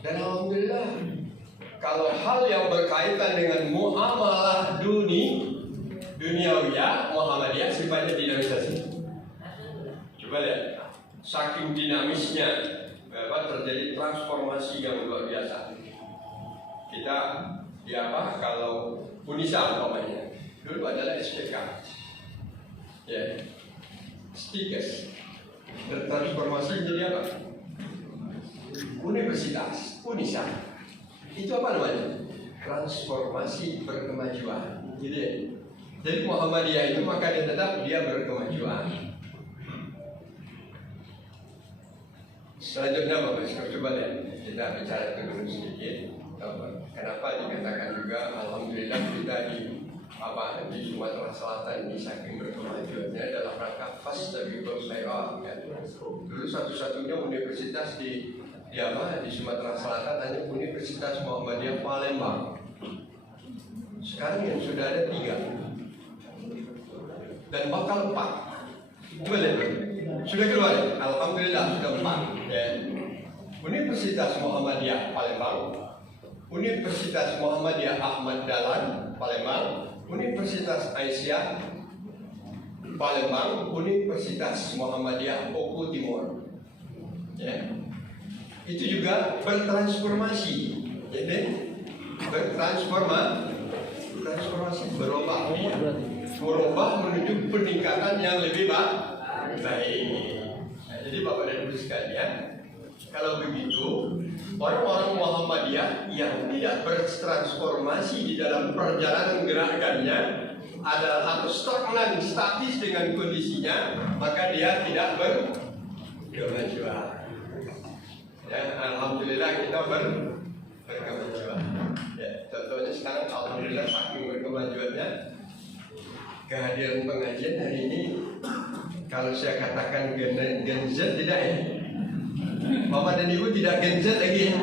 Dan alhamdulillah, kalau hal yang berkaitan dengan muamalah duniawiyah, Muhammadiyah sifatnya dinamisasi. Coba lihat, saking dinamisnya terjadi transformasi yang luar biasa. Kita kalau Unisa umpamanya dulu adalah SPK, Stikes, bertransformasi menjadi apa? Universitas, Unisa. Itu apa namanya? Transformasi berkemajuan. Jadi Muhammadiyah itu maka tetap dia berkemajuan. Selanjutnya Bapak coba lihat, kita bicara dulu sedikit. Kenapa dikatakan juga alhamdulillah kita di Sumatera Selatan ini saking berkemajuannya dalam rangka fastabiqul khairat. Dulu satu-satunya universitas di Sumatera Selatan hanya Universitas Muhammadiyah Palembang. Sekarang yang sudah ada 3 dan bakal 4. Coba lihat, sudah keluar ya? Alhamdulillah sudah 4. Universitas Muhammadiyah Palembang, Universitas Muhammadiyah Ahmad Dahlan Palembang, Universitas Aisyah Palembang, Universitas Muhammadiyah Oku Timur. Itu juga bertransformasi, jadi bertransformasi, berubah menuju peningkatan yang lebih baik. Jadi Bapak dan Ibu sekalian, kalau begitu orang-orang Muhammadiyah yang tidak bertransformasi di dalam perjalanan gerakannya adalah atau stagnan, statis dengan kondisinya, maka dia tidak berkemajuan. Alhamdulillah kita berkemajuan. Contohnya sekarang alhamdulillah saking berkemajuannya, kehadiran pengajian hari ini kalau saya katakan Gen Z tidak ya? Bapak dan Ibu tidak Gen Z lagi ya?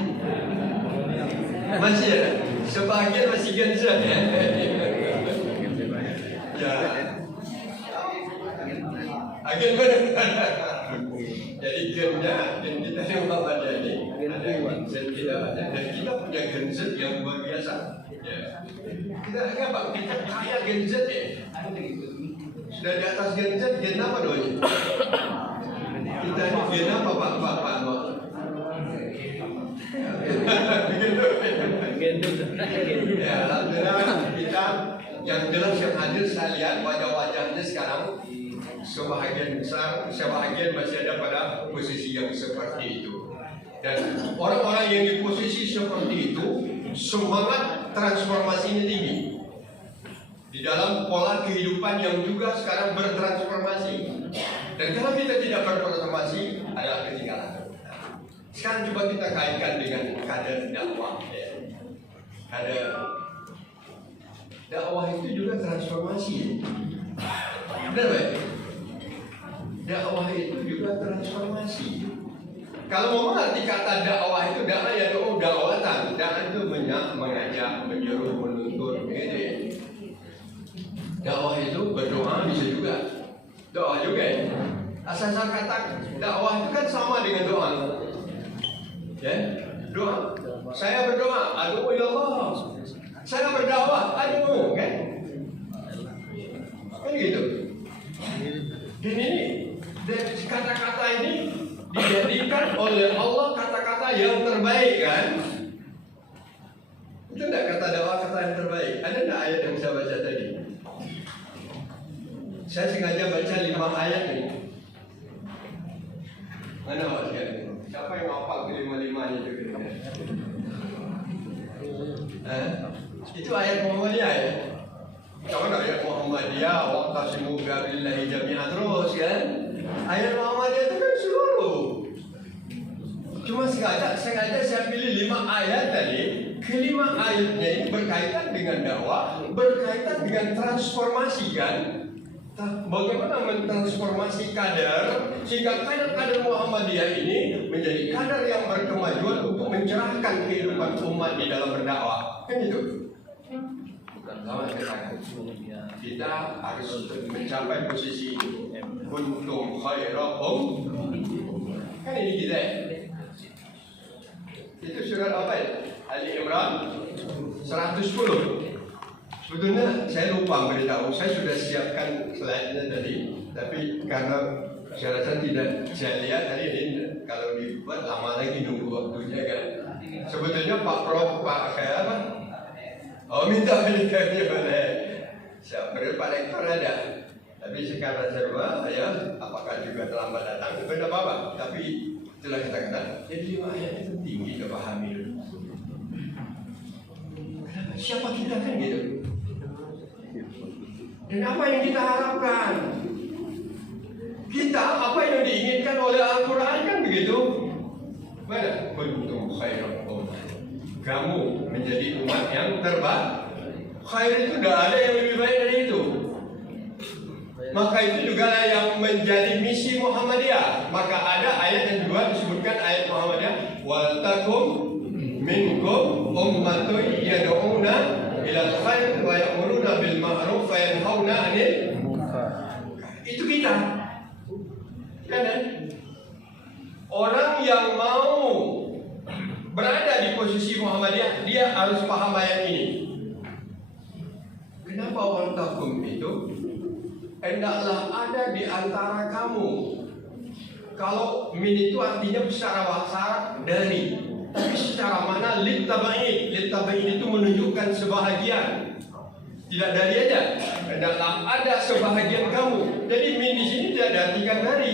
Masih ya? Sebagian masih Gen Z ya? Gen benar. Jadi gen kita yang Muhammadiyah ini ada Gen Z tidak ada, dan kita punya Gen Z yang luar biasa. Kita kaya Gen Z ya? Sudah di atas Gen Z, Gen apa doanya? Kita ini Gen apa Pak? Alhamdulillah kita yang jelas yang hadir saya lihat wajah-wajahnya sekarang sebahagian besar, sebahagian masih ada pada posisi yang seperti itu. Dan orang-orang yang di posisi seperti itu semangat transformasinya tinggi di dalam pola kehidupan yang juga sekarang bertransformasi. Dan kalau kita tidak bertransformasi adalah ketinggalan. Sekarang coba kita kaitkan dengan kadar dakwah. Kadar dakwah itu juga transformasi. Benar baik? Dakwah itu juga transformasi. Kalau mau mengerti kata dakwah itu dakwatan. Dakwah itu mengajak, menyuruh, menuntut, gitu ya. Dakwah itu berdoa bisa juga. Doa juga ya. Asal kata dakwah itu kan sama dengan doa. Doa. Saya berdoa, aduh ya Allah. Saya berdakwah, aduh, kan? Kan gitu. Dan ini kata-kata ini dijadikan oleh Allah kata-kata yang terbaik, kan? Itu enggak kata dakwah kata yang terbaik. Ada enggak ayat yang saya baca tadi? Saya sengaja baca 5 ayat ini. Mana Mas ya? Siapa yang hafal 5-5 itu? Itu ayat Muhammadiyah ya? Jangan ayat Muhammadiyah waqtasimu billahi jami'an terus kan? Ayat Muhammadiyah itu kan seluruh. Cuma sengaja saya pilih 5 ayat tadi. Kelima ayatnya ini berkaitan dengan dakwah, berkaitan dengan transformasi kan? Bagaimana mentransformasi kadar sehingga kadar Muhammadiyah ini menjadi kadar yang berkemajuan untuk mencerahkan kehidupan umat di dalam berdakwah. Kan itu? Kita harus mencapai posisi kuntum khaira kan ini kita ya. Itu surat apa ya? Ali Imran 110. Sebetulnya saya lupa beritahu, saya sudah siapkan slide-nya tadi, tapi karena saya rasa tidak saya lihat tadi ini kalau dibuat lama lagi nunggu waktunya kan. Sebetulnya Pak Prof, Pak saya apa? Oh minta belikannya boleh. Siapa Pak Rektor ada. Tapi sekarang saya apakah juga terlambat datang? Tidak apa-apa. Tapi itulah kata-kata. Jadi ayat itu tinggi dipahami dulu. Siapa kita kan gitu? Dan apa yang kita harapkan? Kita apa yang diinginkan oleh Al-Quran kan begitu? Mana? Kuntum khairan ummah. Kamu menjadi umat yang terbaik. Khair itu tidak ada yang lebih baik dari itu. Maka itu juga yang menjadi misi Muhammadiyah. Maka ada ayat yang juga disebutkan ayat Muhammadiyah. Wal takum minkum ummatun yad'una ilal khair wa ya'muruna bil ma'ruf wa yanhauna 'anil munkar. Itu kita. Kan? Orang yang mau berada di posisi Muhammadiyah, dia harus paham ayat ini. Kenapa wal takum itu? Hendaklah ada di antara kamu. Kalau min itu artinya secara bahasa Arab dari, tapi secara mana littabain. Littabain itu menunjukkan sebahagian. Tidak dari aja. Hendaklah ada sebahagian kamu. Jadi min di sini tidak diartikan dari,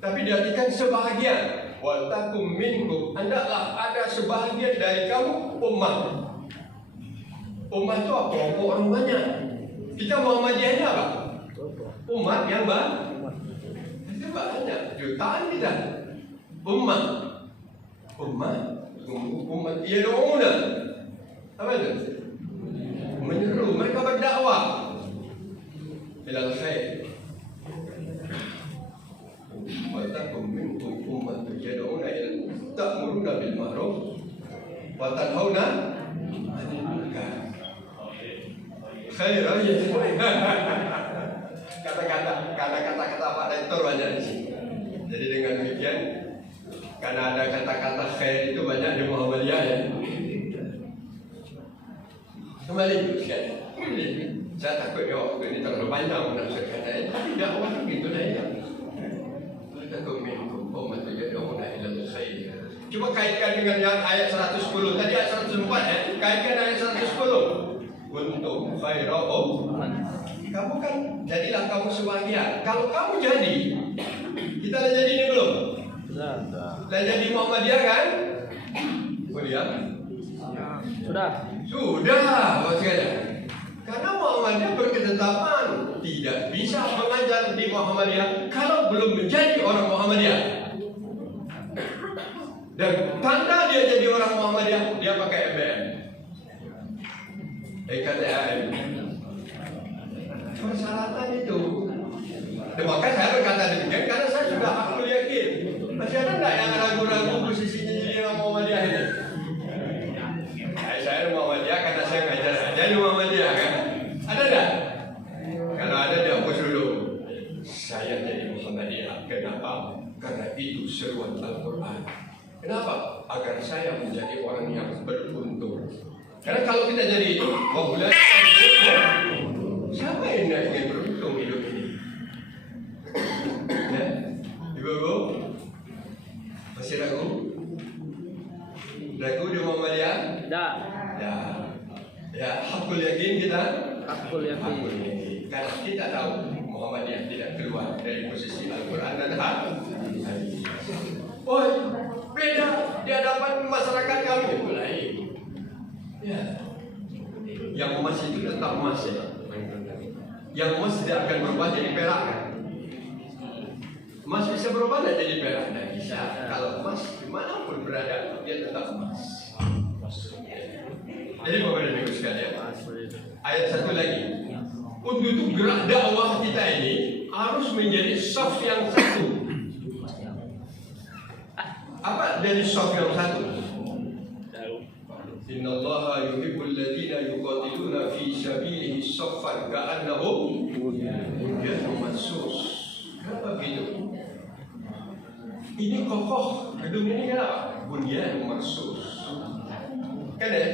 tapi diartikan sebahagian. Wa takum minkum. Hendaklah ada sebahagian dari kamu ummah. Ummah itu apa? Kelompok orang banyak. Kita Muhammadiyahnya apa? Umat yang banyak. Itu banyak. Jutaan kita. Umat. Umat yad'una. Apa itu? Menyeru. Mereka berdakwah ilal khair. Wa takum minkum ummatun yad'una ilal ta'muruna bil ma'ruf wa tanhauna 'anil munkar. Khair aja. Kata-kata Pak Rektor banyak di sini. Jadi dengan demikian, karena ada kata-kata khair itu banyak di Muhammadiyah ya. Kembali sekali. Saya takut ya waktu ini terlalu panjang menafsirkan ayat. Tapi dakwah begitu dah ya. Takut minkum ummatun yad'una ilal khair. Coba kaitkan dengan yang ayat 110 tadi, ayat 104 ya. Kaitkan ayat 110. Untuk khairahum. Kamu kan jadilah kamu sebahagian. Kalau kamu jadi, kita dah jadi ini belum? Dah jadi Muhammadiyah kan? Sudah. Maksudnya. Karena Muhammadiyah berketetapan tidak bisa mengajar di Muhammadiyah kalau belum menjadi orang Muhammadiyah. Dan tanda dia jadi orang Muhammadiyah, dia pakai MBM. KTM. Persyaratan itu. Dan maka saya berkata demikian karena saya sudah aku yakin. Masih ada enggak yang ragu-ragu posisinya jadi orang Muhammadiyah ini? Saya Muhammadiyah karena saya ngajar aja di Muhammadiyah kan? Ada enggak? Kalau ada dia hapus dulu. Saya jadi Muhammadiyah. Kenapa? Karena itu seruan Al-Quran. Kenapa? Agar saya menjadi orang yang beruntung. Karena kalau kita jadi itu, siapa yang tidak ingin beruntung hidup ini? Ya, ibu-ibu, masih ragu? Ragu di Muhammadiyah? Tidak. Ya, hakul yakin kita? Hakul yakin. Karena kita tahu Muhammadiyah tidak keluar dari posisi Al-Quran dan hadis. Oh, beda di hadapan masyarakat kami. Mulai. Ya. Yang emas itu tetap emas ya. Yang emas tidak akan berubah jadi perak kan? Emas bisa berubah tidak jadi perak? Tidak bisa. Kalau emas dimanapun berada dia tetap emas. Jadi Bapak dan Ibu sekalian, ayat satu lagi. Untuk itu gerak dakwah kita ini harus menjadi saf yang satu. Apa dari saf yang satu? Innallaha yuhibbul ladzina yuqatiluna fi sabilihi saffan ka'annahum bunyanun marsus. Kenapa begitu? Ini kokoh Gedung ini kan apa? Bunyan marsus. Kan ya?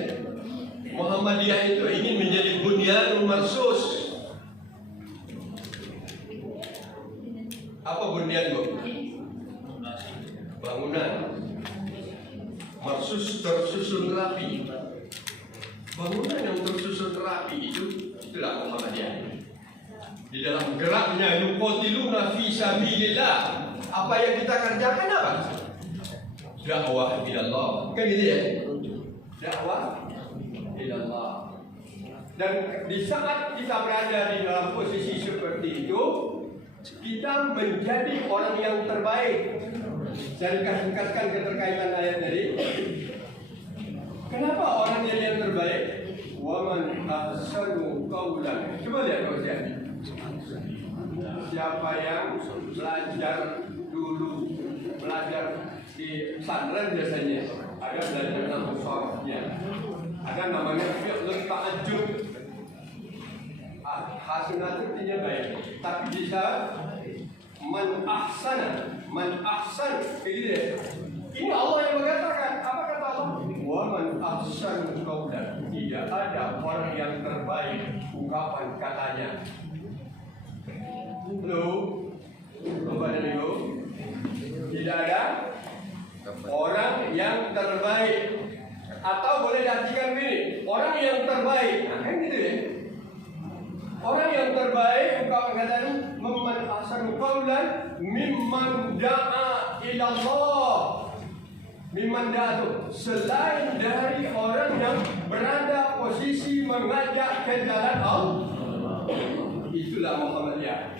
Muhammadiyah itu ingin menjadi bunyan marsus. Apa bunyan, Bu? Bangunan. Marsus tersusun rapi. Bangunan yang tersusun rapi itulah Muhammadiyah. Di dalam geraknya yuqatiluna fi sabilillah. Apa yang kita kerjakan apa? Dakwah ilallah. Kan gitu ya? Dakwah ilallah. Dan di saat kita berada di dalam posisi seperti itu, kita menjadi orang yang terbaik. Saya kasihkan keterkaitan ayat tadi. Kenapa orang jadi yang terbaik? Wa man ahsanu qawlan. Coba lihat kalau saya. Siapa yang belajar di pesantren biasanya ada belajar nama sorofnya, ada namanya fi'lun ta'ajjub. Hasanah itu artinya baik, tapi bisa man ahsan kayak gitu ya. Ini Allah yang mengatakan. Apa kata Allah? Wa man ahsanu qawlan. Tidak ada orang yang terbaik ungkapan katanya. Bapak dan Ibu, tidak ada orang yang terbaik. Atau boleh diartikan begini, orang yang terbaik. Nah, kan gitu ya. Orang yang terbaik, ungkapan katanya, memman ahsanu qawlan mimman da'a ilallah. Mimman da'a itu selain dari orang yang berada posisi mengajak ke jalan Allah. Itulah Muhammadiyah.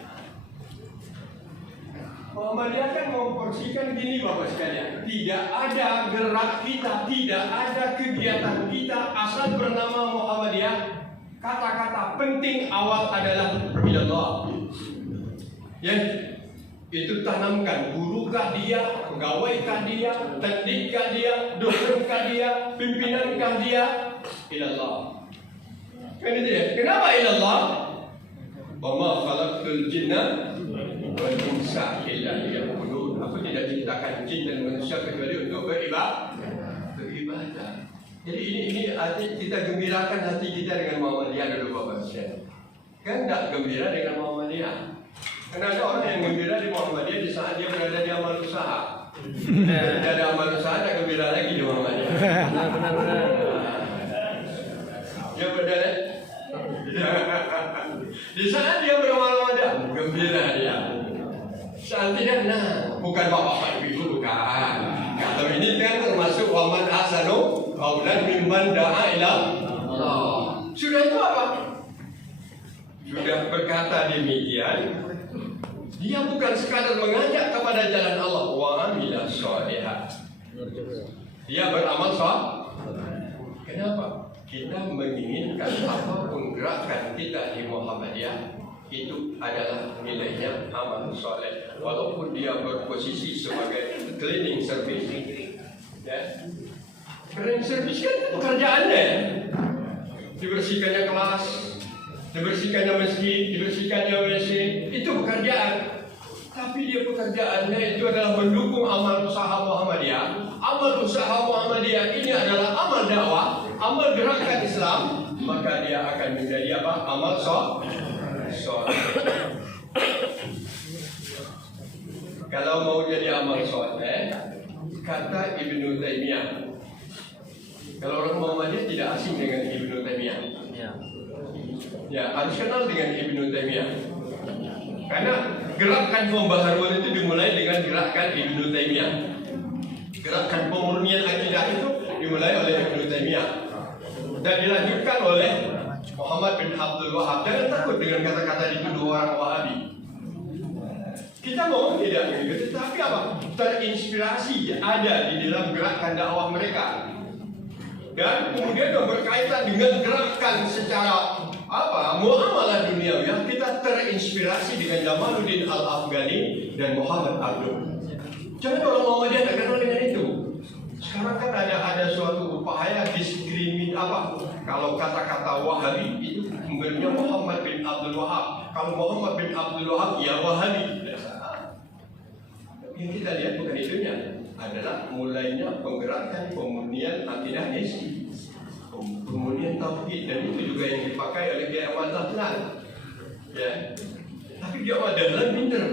Muhammadiyah kan memporsikan gini Bapak sekalian. Tidak ada gerak kita, tidak ada kegiatan kita asal bernama Muhammadiyah. Kata-kata penting awal adalah ilallah. Ya, itu tanamkan. Gurukah dia, pegawainkah dia, teknikkah dia, dosenkah dia, pimpinan-kah dia, ilallah. Kan itu ya. Kenapa ilallah? Wa ma khalaqtul jinna wal insa illa liya'budun. Aku tidak ciptakan jin dan manusia kecuali untuk beribadah. Jadi ini hati kita gembirakan hati kita dengan Muhammadiyah dulu Bapak sekalian. Kan tidak gembira dengan Muhammadiyah. Karena ada orang yang gembira di Muhammadiyah di saat dia berada di amal usaha. Tidak ada amal usaha, tak gembira lagi di Muhammadiyah. Benar. Ya benar ya. Di saat dia beramal-amal gembira dia. Saat tidak, bukan bapak-bapak ibu, bukan. Kalau ini kan termasuk waman ahsanu qawlan mimman da'a ila Allah. Sudah itu apa? Sudah berkata demikian, dia bukan sekadar mengajak kepada jalan Allah, wa amila sholihat. Dia beramal saleh. Kenapa? Kita menginginkan apapun gerakan kita di Muhammadiyah itu adalah nilainya amal soleh, walaupun dia berposisi sebagai cleaning service. Ya, cleaning service kan pekerjaannya, dibersihkannya kelas, dibersihkannya masjid, dibersihkannya WC, itu pekerjaan. Tapi dia pekerjaannya itu adalah mendukung amal usaha Muhammadiyah. Amal usaha Muhammadiyah ini adalah amal dakwah, amal gerakan Islam, maka dia akan menjadi apa? Amal soleh. Kalau mau jadi amal soleh, kata Ibnu Taimiyah. Kalau orang Muhammadiyah tidak asing dengan Ibnu Taimiyah. Ya, harus kenal dengan Ibnu Taimiyah. Karena gerakan pembaharuan itu dimulai dengan gerakan Ibnu Taimiyah. Gerakan pemurnian akidah itu dimulai oleh Ibnu Taimiyah dan dilanjutkan oleh Muhammad bin Abdul Wahab. Jangan takut dengan kata-kata dituduh orang Wahabi. Kita mau tidak begitu, tapi apa? Terinspirasi ada di dalam gerakan dakwah mereka. Dan kemudian berkaitan dengan gerakan secara muamalah dunia yang kita terinspirasi dengan Jamaluddin Al-Afghani dan Muhammad Abdul. Jangan orang Muhammadiyah tidak kenal dengan itu. Sekarang kan ada suatu upaya diskrimin kalau kata-kata Wahabi itu memberinya Muhammad bin Abdul Wahab. Kalau Muhammad bin Abdul Wahab ya Wahabi. Yang kita lihat bukan itunya. adalah mulainya penggerakan pemurnian akidah Islam, pemurnian tauhid, dan itu juga yang dipakai oleh Kiai Ahmad Dahlan. Ya. Tapi Kiai Ahmad Dahlan pintar.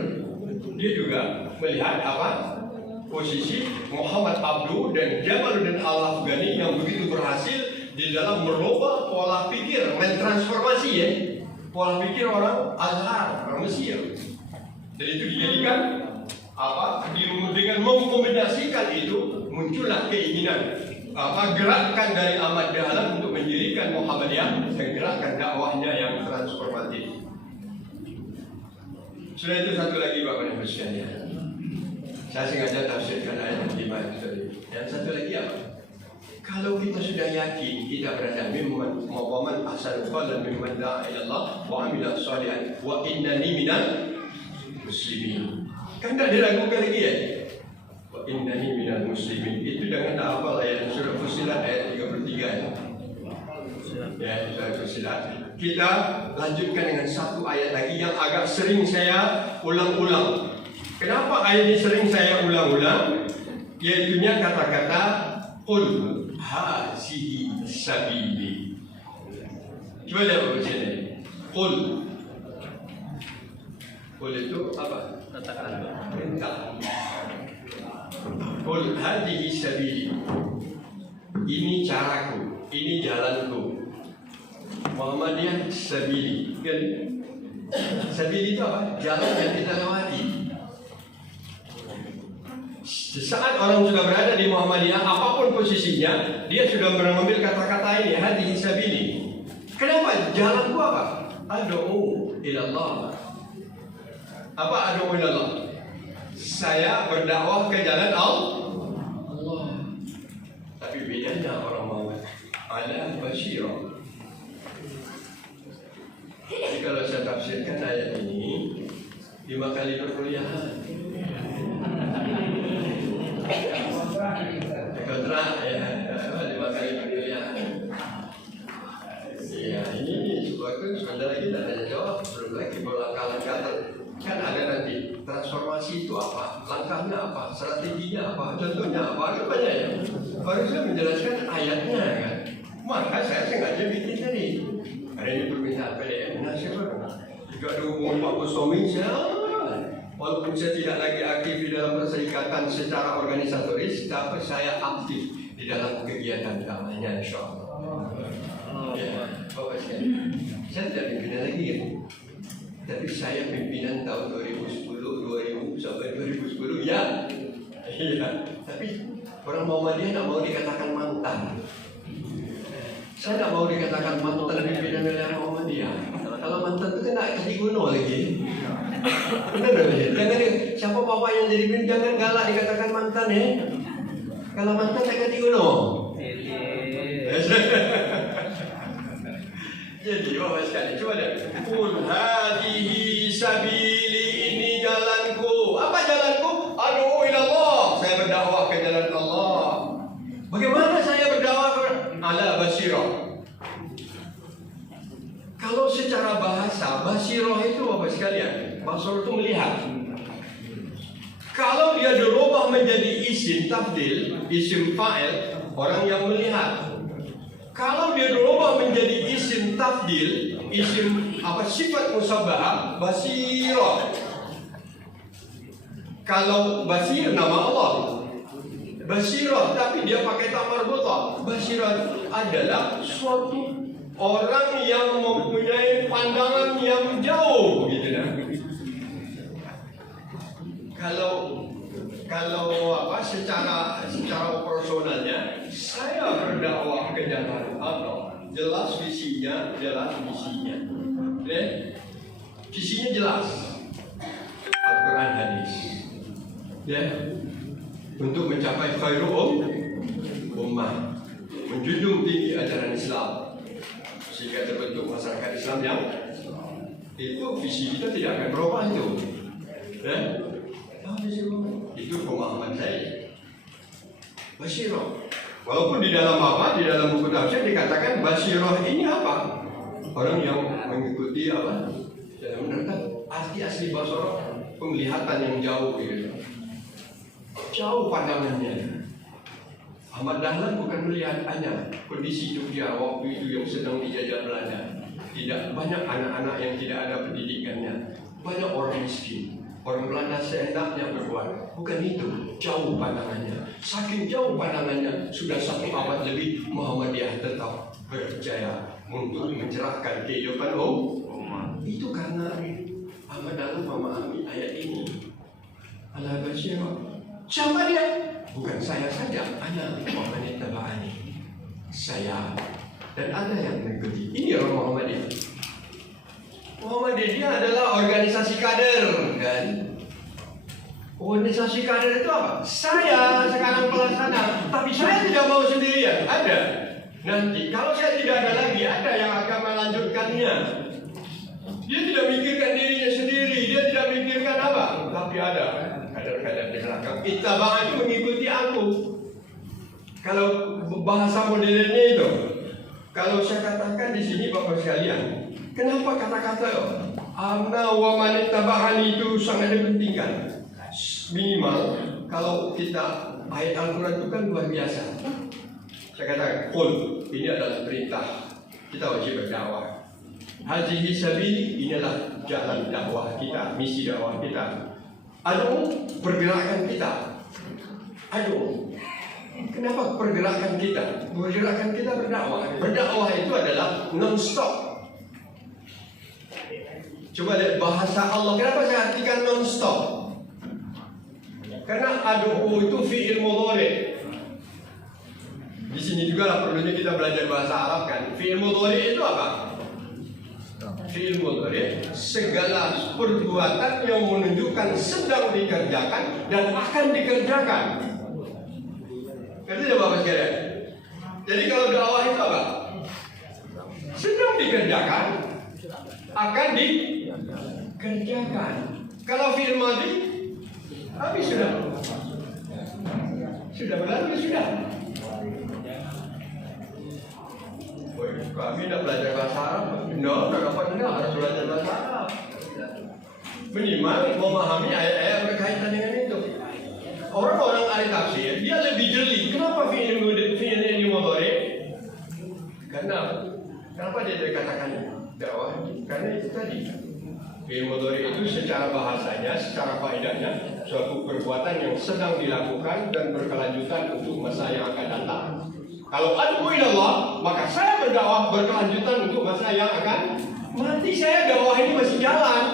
Dia juga melihat apa posisi Muhammad Abduh dan Jamaluddin Al-Afghani yang begitu berhasil di dalam merubah pola pikir, mentransformasi ya pola pikir orang Azhar, orang Mesir. Dan itu dijadikan apa? Dengan mengkombinasikan itu muncullah keinginan gerakan dari Ahmad Dahlan untuk mendirikan Muhammadiyah dan gerakan dakwahnya yang transformatif. Sudah itu satu lagi Bapak Ibu sekalian. Saya sengaja tafsirkan ayat 5 itu tadi. Yang satu lagi apa? Kalau kita sudah yakin kita berada mimman ahsanu qawlan mimman da'a ila Allah wa 'amila shalihan wa innani minal muslimin. Kan tidak diragukan lagi ya? Wa innani minal muslimin. Itu jangan hafal ayat surah Fussilat ayat 33 ya. Ya, surah Fussilat. Kita lanjutkan dengan satu ayat lagi yang agak sering saya ulang-ulang. Kenapa ayat ini sering saya ulang-ulang? Yaitunya kata-kata qul hazihi sabili. Coba lihat baca sini. Qul. Qul itu apa? Perintah. Qul hazihi sabili. Ini caraku, ini jalanku. Muhammadiyah sabili. Kan? Sabili itu apa? Jalan yang kita lewati. Saat orang sudah berada di Muhammadiyah, apapun posisinya, dia sudah mengambil kata-kata ini, hadhihi sabili. Kenapa? Jalanku apa? Ad'u ilallah. Apa ad'u ilallah? Saya berdakwah ke jalan Allah. Tapi bedanya orang Muhammad ala basyirah. Jadi kalau saya tafsirkan ayat ini 5 kali perkuliahan. Kontrak ya, 5 kali perkuliahan. Ya ini waktu sebentar lagi tak ada jawab, belum lagi berlangkah-langkah. Kan ada nanti transformasi itu apa, langkahnya apa, strateginya apa, contohnya apa, kan banyak ya. Harusnya menjelaskan ayatnya kan. Maka saya sengaja bikin tadi. Ada ini permintaan PDM, juga ada hubungan Pak Bustomi, walaupun saya tidak lagi aktif di dalam perserikatan secara organisatoris, tapi saya aktif di dalam kegiatan dakwahnya, insyaallah. Ya, Bapak sekalian, saya tidak pimpinan lagi ya, tapi saya pimpinan tahun 2010 sampai 2010 ya. Iya, tapi orang Muhammadiyah tidak mau dikatakan mantan. Saya tidak mau dikatakan mantan pimpinan wilayah Muhammadiyah. Kalau mantan itu kan kasih kuno lagi. Benar ya? Jangan siapa bapak yang jadi pimpinan jangan galak dikatakan mantan ya. Kalau mantan saya kasih kuno. Jadi bapak sekalian coba deh. Qul hadhihi sabili, ini jalanku. Apa jalanku? Ad'u ila Allah. Saya berdakwah ke jalan Allah. Bagaimana saya berdakwah ala basyirah? Kalau secara bahasa, basyirah itu apa sekalian? Basyirah itu melihat. Kalau dia dirubah menjadi isim tafdil, isim fa'il, orang yang melihat. Kalau dia dirubah menjadi isim tafdil, isim sifat musabbahah, basyirah. Kalau basir nama Allah. Basyirah, tapi dia pakai ta marbutah. Basyirah adalah suatu orang yang mempunyai pandangan yang jauh, gitu kan? Kalau secara operasionalnya, saya berdakwah ke jalan Allah, jelas visinya, visinya jelas. Al-Quran hadis, ya. Untuk mencapai khairul ummah, menjunjung tinggi ajaran Islam sehingga terbentuk masyarakat Islam yang itu visi kita tidak akan berubah itu. Ya? Itu pemahaman saya. Basyirah. Walaupun di dalam di dalam buku tafsir dikatakan basyirah ini apa? Orang yang mengikuti apa? Menurut arti asli basyirah penglihatan yang jauh gitu. jauh pandangannya. Ahmad Dahlan bukan melihat hanya kondisi Jogja waktu itu yang sedang dijajah Belanda. Tidak, banyak anak-anak yang tidak ada pendidikannya, banyak orang miskin. Orang Belanda seenaknya berbuat. Bukan itu, jauh pandangannya. Saking jauh pandangannya, sudah 1 abad lebih Muhammadiyah tetap berjaya untuk mencerahkan kehidupan umat. Itu karena Ahmad Dahlan memahami ayat ini. Al-Bashirah. Siapa dia? Bukan saya saja, ana wa man ittaba'ani. Saya dan ada yang mengikuti. Ini orang Muhammadiyah. Muhammadiyah adalah organisasi kader, kan? Organisasi kader itu apa? Saya sekarang pelaksana, tapi saya tidak mau sendirian. Ada. Nanti kalau saya tidak ada lagi, ada yang akan melanjutkannya. Dia tidak mikirkan dirinya sendiri, dia tidak mikirkan apa, tapi ada kader-kader di belakang. Ittaba'ah itu mengikuti aku. Kalau bahasa modernnya itu, kalau saya katakan di sini Bapak sekalian, kenapa kata-kata ana wa man ittaba'ani itu sangat dipentingkan? Minimal kalau kita ayat Al-Quran itu kan luar biasa. Saya katakan, qul, ini adalah perintah. Kita wajib berdakwah. Hazihi sabili, inilah jalan dakwah kita, misi dakwah kita. Adu, pergerakan kita. Adu, kenapa pergerakan kita? Pergerakan kita berdakwah. Berdakwah itu adalah non-stop. Coba lihat bahasa Allah. Kenapa saya artikan non-stop? Karena adu'u itu fi'il mudhari'. Di sini juga lah perlunya kita belajar bahasa Arab kan. Fi'il mudhari' itu apa? Fi'il mudhari' segala perbuatan yang menunjukkan sedang dikerjakan dan akan dikerjakan. Ngerti tidak Bapak sekalian? Jadi kalau dakwah itu apa? Sedang dikerjakan, akan dikerjakan. Kalau fi'il madhi, habis sudah. Sudah berlalu, sudah. Kami tidak belajar bahasa Arab. No, harus belajar bahasa Arab. Minimal memahami ayat-ayat berkaitan dengan itu. Orang-orang ahli tafsir, dia lebih jeli. Kenapa fi'il ini mudhari'? Kenapa dia dikatakan dakwah? Karena itu tadi. Fi'il mudhari' itu secara bahasanya, secara faedahnya, suatu perbuatan yang sedang dilakukan dan berkelanjutan untuk masa yang akan datang. Kalau ad'u ilallah, maka saya berdakwah berkelanjutan untuk masa yang akan mati. Saya dakwah ini masih jalan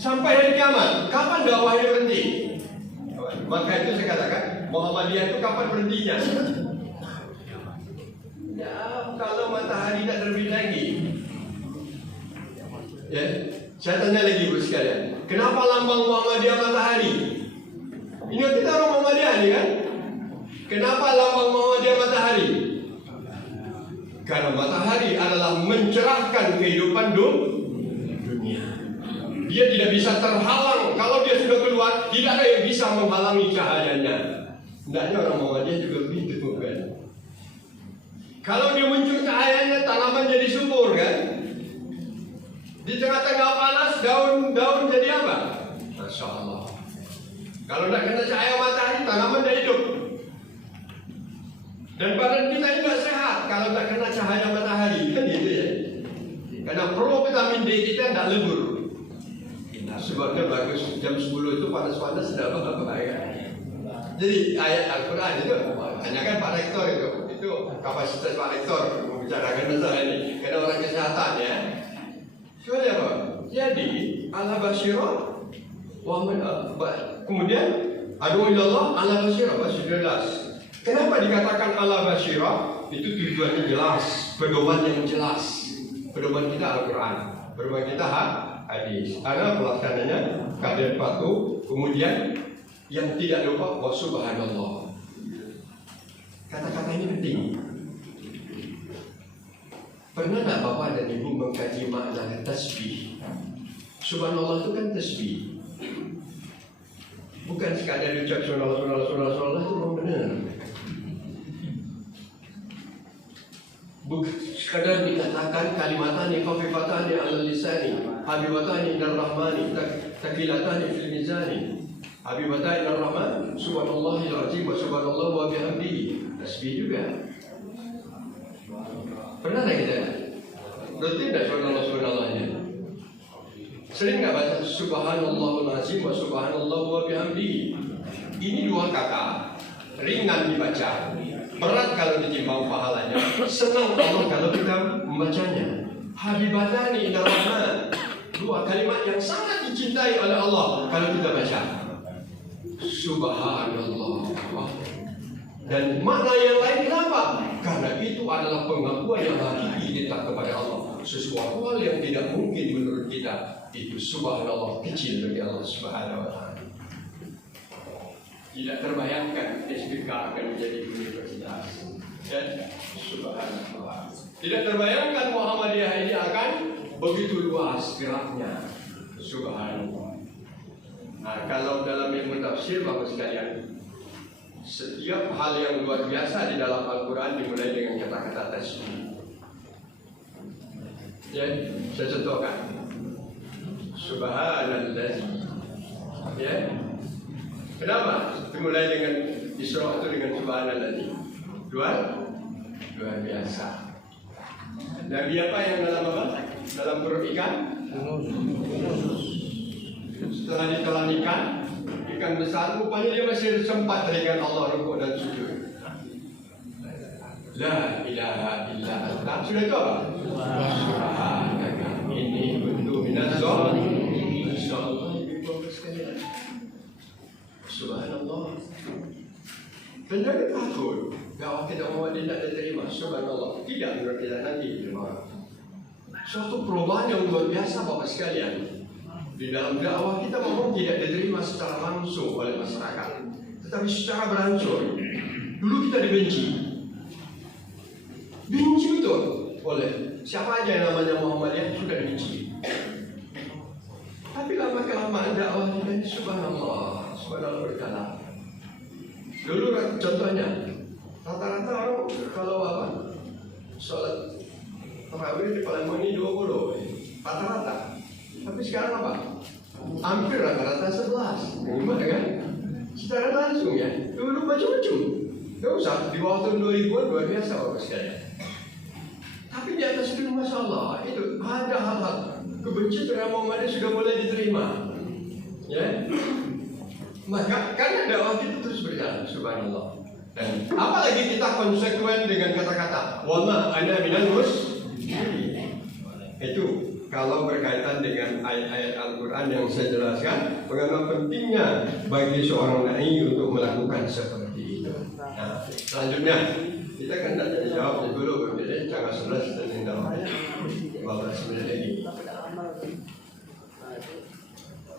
sampai hari kiamat. Kapan dakwah ini berhenti? Maka itu saya katakan Muhammadiyah itu kapan berhentinya? Ya, kalau matahari tak terbit lagi. Ya, saya tanya lagi Bu sekalian, kenapa lambang Muhammadiyah matahari? Ini kita orang Muhammadiyah nih kan? Kenapa lambang Muhammadiyah matahari? Karena matahari adalah mencerahkan kehidupan dunia. Dia tidak bisa terhalang. Kalau dia sudah keluar, tidak ada yang bisa menghalangi cahayanya. Hendaknya orang Muhammadiyah juga begitu kan? Kalau dia muncul cahayanya, tanaman jadi subur kan? Di tengah-tengah panas, daun-daun jadi apa? Masya Allah. Kalau tidak kena cahaya matahari, tanaman tidak hidup. Dan badan kita juga sehat kalau tak kena cahaya matahari, kan gitu ya. Karena provitamin D kita tidak lebur. Sebabnya bagus jam 10 itu panas-panas tidak apa-apa ya. Jadi ayat Al-Quran itu, tanyakan Pak Rektor itu kapasitas Pak Rektor membicarakan masalah ini. Karena orang kesehatan ya. Coba apa? Jadi ala basyirah, kemudian adu ilallah ala basyirah, jelas. Kenapa dikatakan ala basyirah? Itu tujuannya jelas, pedoman yang jelas. Pedoman kita Al-Quran, pedoman kita hadis. Karena pelaksananya kader patuh, kemudian yang tidak lupa wa subhanallah. Kata-kata ini penting. Pernah tak Bapak dan Ibu mengkaji makna tasbih? Subhanallah itu kan tasbih. Bukan sekadar ucap subhanallah itu belum benar. Bukan sekadar dikatakan kalimatani khafifatani 'ala lisani, habibatani ila rahmani, taqilatani fil mizani. Habibatai Rahman, subhanallahil azim wa subhanallah wa bihamdihi. Tasbih juga. Pernah tak kita? Rutin tak subhanallahnya? Sering tak baca subhanallahul azim wa subhanallah wa bihamdihi? Ini dua kata ringan dibaca, berat kalau ditimbang pahalanya, senang Allah kalau kita membacanya. Habibatani inda Rahman, dua kalimat yang sangat dicintai oleh Allah kalau kita baca. Subhanallah. Dan makna yang lain kenapa? Karena itu adalah pengakuan yang hakiki kita kepada Allah. Sesuatu hal yang tidak mungkin menurut kita itu subhanallah kecil bagi Allah Subhanahu wa taala. Tidak terbayangkan SBK akan menjadi universitas. Dan subhanallah. Tidak terbayangkan Muhammadiyah ini akan begitu luas geraknya. Subhanallah. Nah, kalau dalam ilmu tafsir Bapak sekalian, setiap hal yang luar biasa di dalam Al-Quran dimulai dengan kata-kata tasbih. Ya, saya contohkan. Subhanallah. Ya. Kenapa? Dimulai dengan Isra itu dengan subhanallah. Luar biasa. Nabi apa yang dalam apa? Dalam perut ikan? Setelah ditelan ikan besar, rupanya dia masih sempat teringat Allah rukuk dan sujud. La ilaha illa anta. Sudah itu apa? Subhanaka inni kuntu minaz zalimin. Subhanallah. Dan jangan takut. Dakwah kita Muhammad tidak diterima. Subhanallah. Tidak menurut kita nanti diterima. Suatu perubahan yang luar biasa Bapak sekalian. Di dalam dakwah kita memang tidak diterima secara langsung oleh masyarakat, tetapi secara berangsur. Dulu kita dibenci betul oleh siapa aja yang namanya Muhammadiyah sudah dibenci. Tapi lama kelamaan dakwah kita ini subhanallah berjalan. Dulu contohnya rata-rata orang kalau apa sholat tarawih di Palembang ini 20 rata-rata. Tapi sekarang apa? Hampir rata-rata 11. Gimana kan? Secara langsung ya. Dulu macam-macam. Gak usah di bawah tahun 2000-an luar biasa Bapak sekalian. Tapi di atas itu masalah itu ada hal-hal kebencian terhadap Muhammadiyah sudah mulai diterima. Ya. Maka karena dakwah kita terus berjalan, subhanallah. Dan apalagi kita konsekuen dengan kata-kata wa ma ana minal muslimin. Itu kalau berkaitan dengan ayat-ayat Al-Quran yang saya jelaskan, bagaimana pentingnya bagi seorang dai untuk melakukan seperti itu. Nah, selanjutnya kita kan tidak jadi jawab dulu berbeda tanggal 11 dan tanggal 15 menit lagi.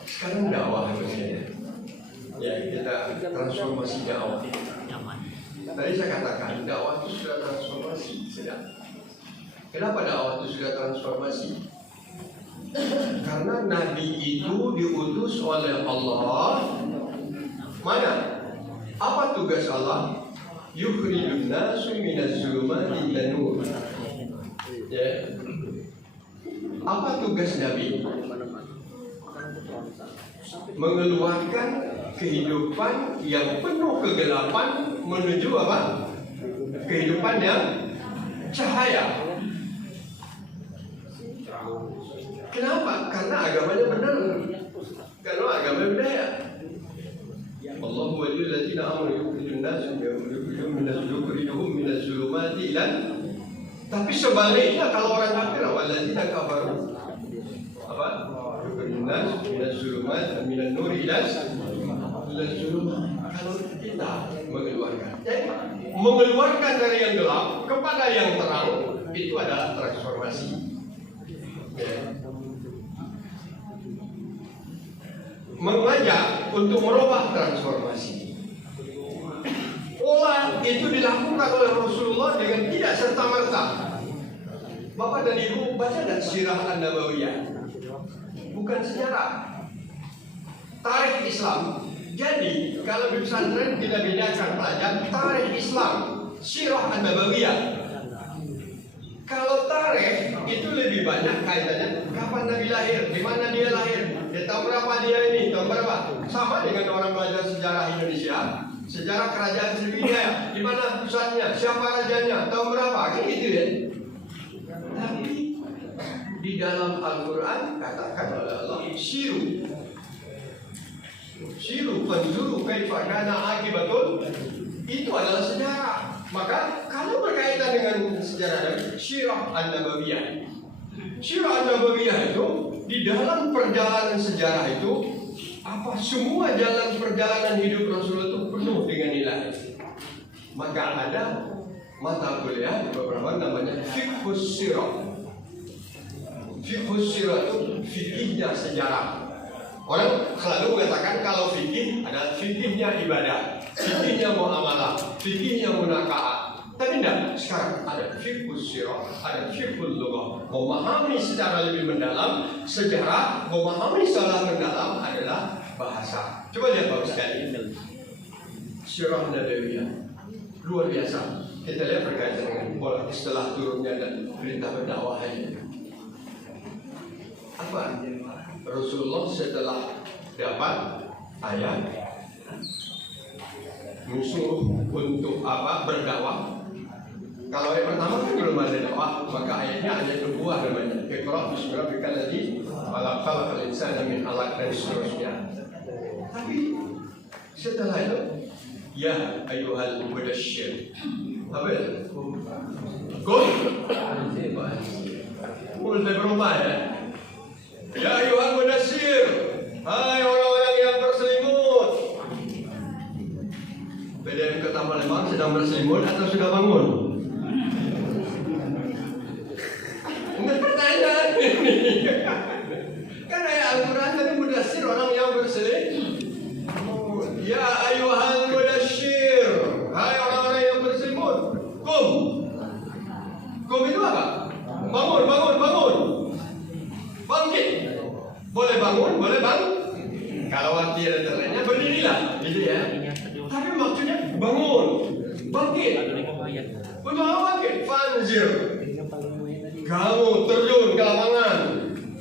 Sekarang dakwah harusnya. Ya, kita transformasi dakwah. Tadi saya katakan dakwah itu sudah transformasi, sedang. Kenapa dakwah itu sudah transformasi? Karena Nabi itu diutus oleh Allah. Mana? Apa tugas Allah? Yukhrijun nasu minaz zulumati ilan nur. Ya. Apa tugas Nabi? Mengeluarkan kehidupan yang penuh kegelapan menuju apa? Kehidupan yang cahaya. Kenapa? Karena agamanya benar. Kalau agamanya berdaya. Allahu waliyul ladzina amanu yukhrijun nasa minaz zulumati ilan. Tapi sebaliknya kalau orang kafir walladzina kafaru apa? Yukhrijun nasa minaz zulumati minan nur ilan zulumat. Kalau kita mengeluarkan dari yang gelap kepada yang terang, itu adalah transformasi. Ya. Mengajak untuk merubah transformasi. Pola itu dilakukan oleh Rasulullah dengan tidak serta-merta. Bapak dan Ibu baca dan Sirah An-Nabawiyah. Bukan sejarah. Tarikh Islam. Jadi kalau di pesantren kita bedakan pelajar tarikh Islam, Sirah An-Nabawiyah. Kalau tarikh itu lebih banyak kaitannya kapan Nabi lahir, di mana dia lahir. Ya, tahun berapa dia ini? Tahun berapa? Sama dengan orang belajar sejarah Indonesia. Sejarah kerajaan Sriwijaya, di mana pusatnya, siapa rajanya, tahun berapa, kan gitu ya. Tapi di dalam Al-Quran katakan oleh Allah, Siru fanzuru kaifa kana akibatul, itu adalah sejarah. Maka kalau berkaitan dengan sejarah Sirah An-Nabawiyah, Sirah An-Nabawiyah itu di dalam perjalanan sejarah itu semua jalan perjalanan hidup Rasulullah itu penuh dengan nilai. Maka ada mata kuliah di beberapa namanya Fiqhus Sirah. Fiqhus Sirah itu fikihnya sejarah. Orang selalu mengatakan kalau fikih adalah fikihnya ibadah, fikihnya muamalah, fikihnya munakaat. Tapi tidak, sekarang ada fiqhus sirah, ada fiqhul lughah. Memahami secara lebih mendalam sejarah, memahami secara mendalam adalah bahasa. Coba lihat Bapak sekali. Sirah Nabawiyah luar biasa. Kita lihat berkaitan dengan istilah turunnya dan perintah berdakwahannya. Apa? Rasulullah setelah dapat ayat musuh untuk berdakwah. Kalau ayat pertama kan belum ada dakwah, maka ayatnya ayat kedua namanya. Iqra bismi rabbikal ladzi khalaqal insana min 'alaq dan seterusnya. Tapi setelah itu, ya ayyuhal mudasyshir. Apa itu? Mulai berubah ya. Ya ayyuhal mudasyshir. Hai orang-orang yang berselimut. Beda yang pertama memang sedang berselimut atau sudah bangun? Pertanyaan ini. Kan ayat Al-Quran tadi mudasyir orang yang berselimut. Ya ayyuhal mudasyir. Hai orang-orang yang berselimut. Kum itu apa? Bangun. Bangkit. Boleh bangun, boleh bangun. Kalau arti lainnya berdirilah, gitu ya. Tapi maksudnya bangun, bangkit. Bagaimana bangkit? Fanzir. Kamu terjun ke lapangan,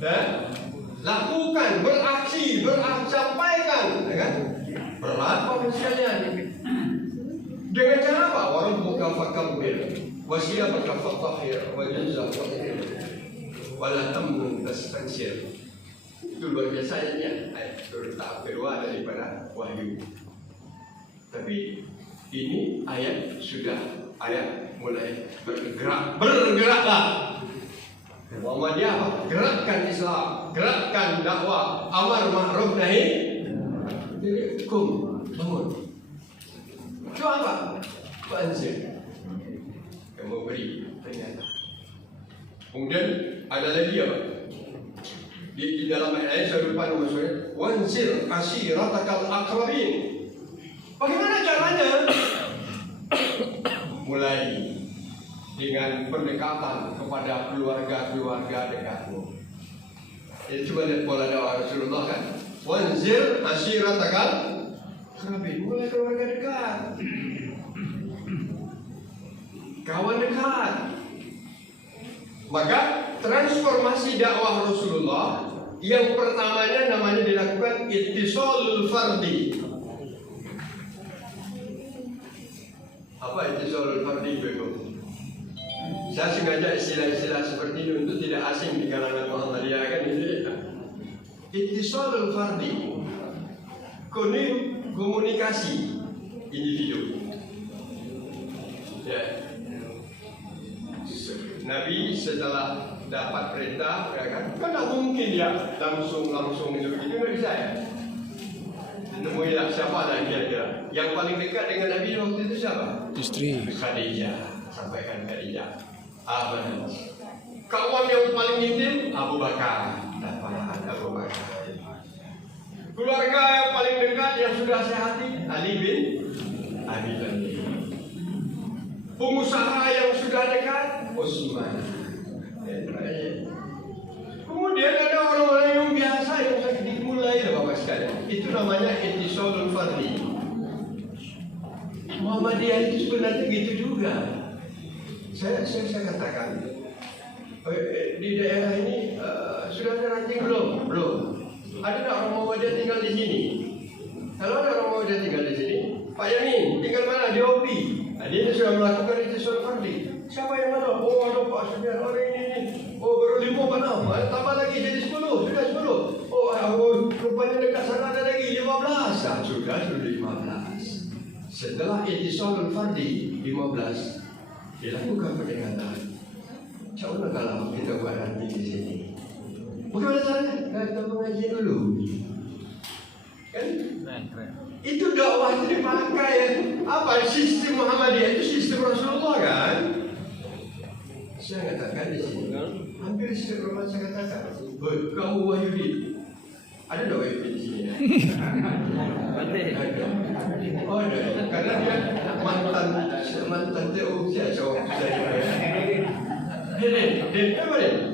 ya? Lakukan, beraksi, sampaikan, ya kan? Berlaku sekalian. Dengan cara apa? Orang buka fakabir, wasiya berkafakahir, wajazah fakir, wala tamnun tastansir. Itu luar biasa ayatnya. Ayat tahap kedua daripada Wahyu. Tapi ini ayat sudah mulai bergeraklah. Muhammadiyah apa? Gerakkan Islam, gerakkan dakwah, amar ma'ruf nahi. Jadi bangun. Itu apa? Banzir. Kamu beri ternyata. Kemudian ada lagi apa? Di dalam ayat lain saya lupa maksudnya. Wanzir ashiratakal aqrabin. Bagaimana caranya? Mulai dengan pendekatan kepada keluarga dekatmu. Jadi coba lihat pola dakwah Rasulullah kan. Wanzir ashiratakal aqrabin. Mulai keluarga dekat, kawan dekat. Maka transformasi dakwah Rasulullah yang pertamanya namanya dilakukan ittisalul fardi. Apa ittisalul fardi itu? Saya sengaja istilah-istilah seperti ini untuk tidak asing di kalangan Muhammadiyah kan ini. Ittisalul fardi, komunikasi individu. Ya. Nabi setelah dapat perintah, ya kan tak mungkin dia langsung itu begitu, nggak bisa ya. Temuilah siapa lah kira-kira yang paling dekat dengan Nabi waktu itu siapa? Istri Khadijah. Sampaikan Khadijah. Kawan yang paling intim Abu Bakar. Abu Bakar. Keluarga yang paling dekat yang sudah sehati Ali bin Abi Thalib. Pengusaha yang sudah dekat Utsman. Kemudian ada orang-orang yang biasa yang sudah dimulai Bapak sekalian. Itu namanya ittisalul fardi. Muhammadiyah itu sebenarnya gitu juga. Saya katakan di daerah ini sudah ada ranting belum? Ada tak orang Muhammadiyah tinggal di sini? Kalau ada orang Muhammadiyah tinggal di sini, Pak Yamin tinggal mana? Di OP. Dia sudah melakukan ittisalul fardi. Siapa yang mana? Oh, ada Pak Subian hari ini. Oh, baru 5 mana? Tambah lagi jadi 10. Sudah 10. Oh, rupanya dekat sana ada lagi 15. Sudah 15. Setelah ittisalul fardi 15, dilakukan pendekatan. Coba kalau kita buat nanti di sini. Bagaimana caranya? Kita mengaji dulu. Kan? Itu dakwah itu dipakai ya. Apa sistem Muhammadiyah itu sistem Rasulullah kan? Saya katakan di sini. Hampir setiap rumah saya katakan. Kamu Wahyudi. Ada tak Wahyudi di sini? Ada. Oh ada. Karena dia mantan teologi jauh dari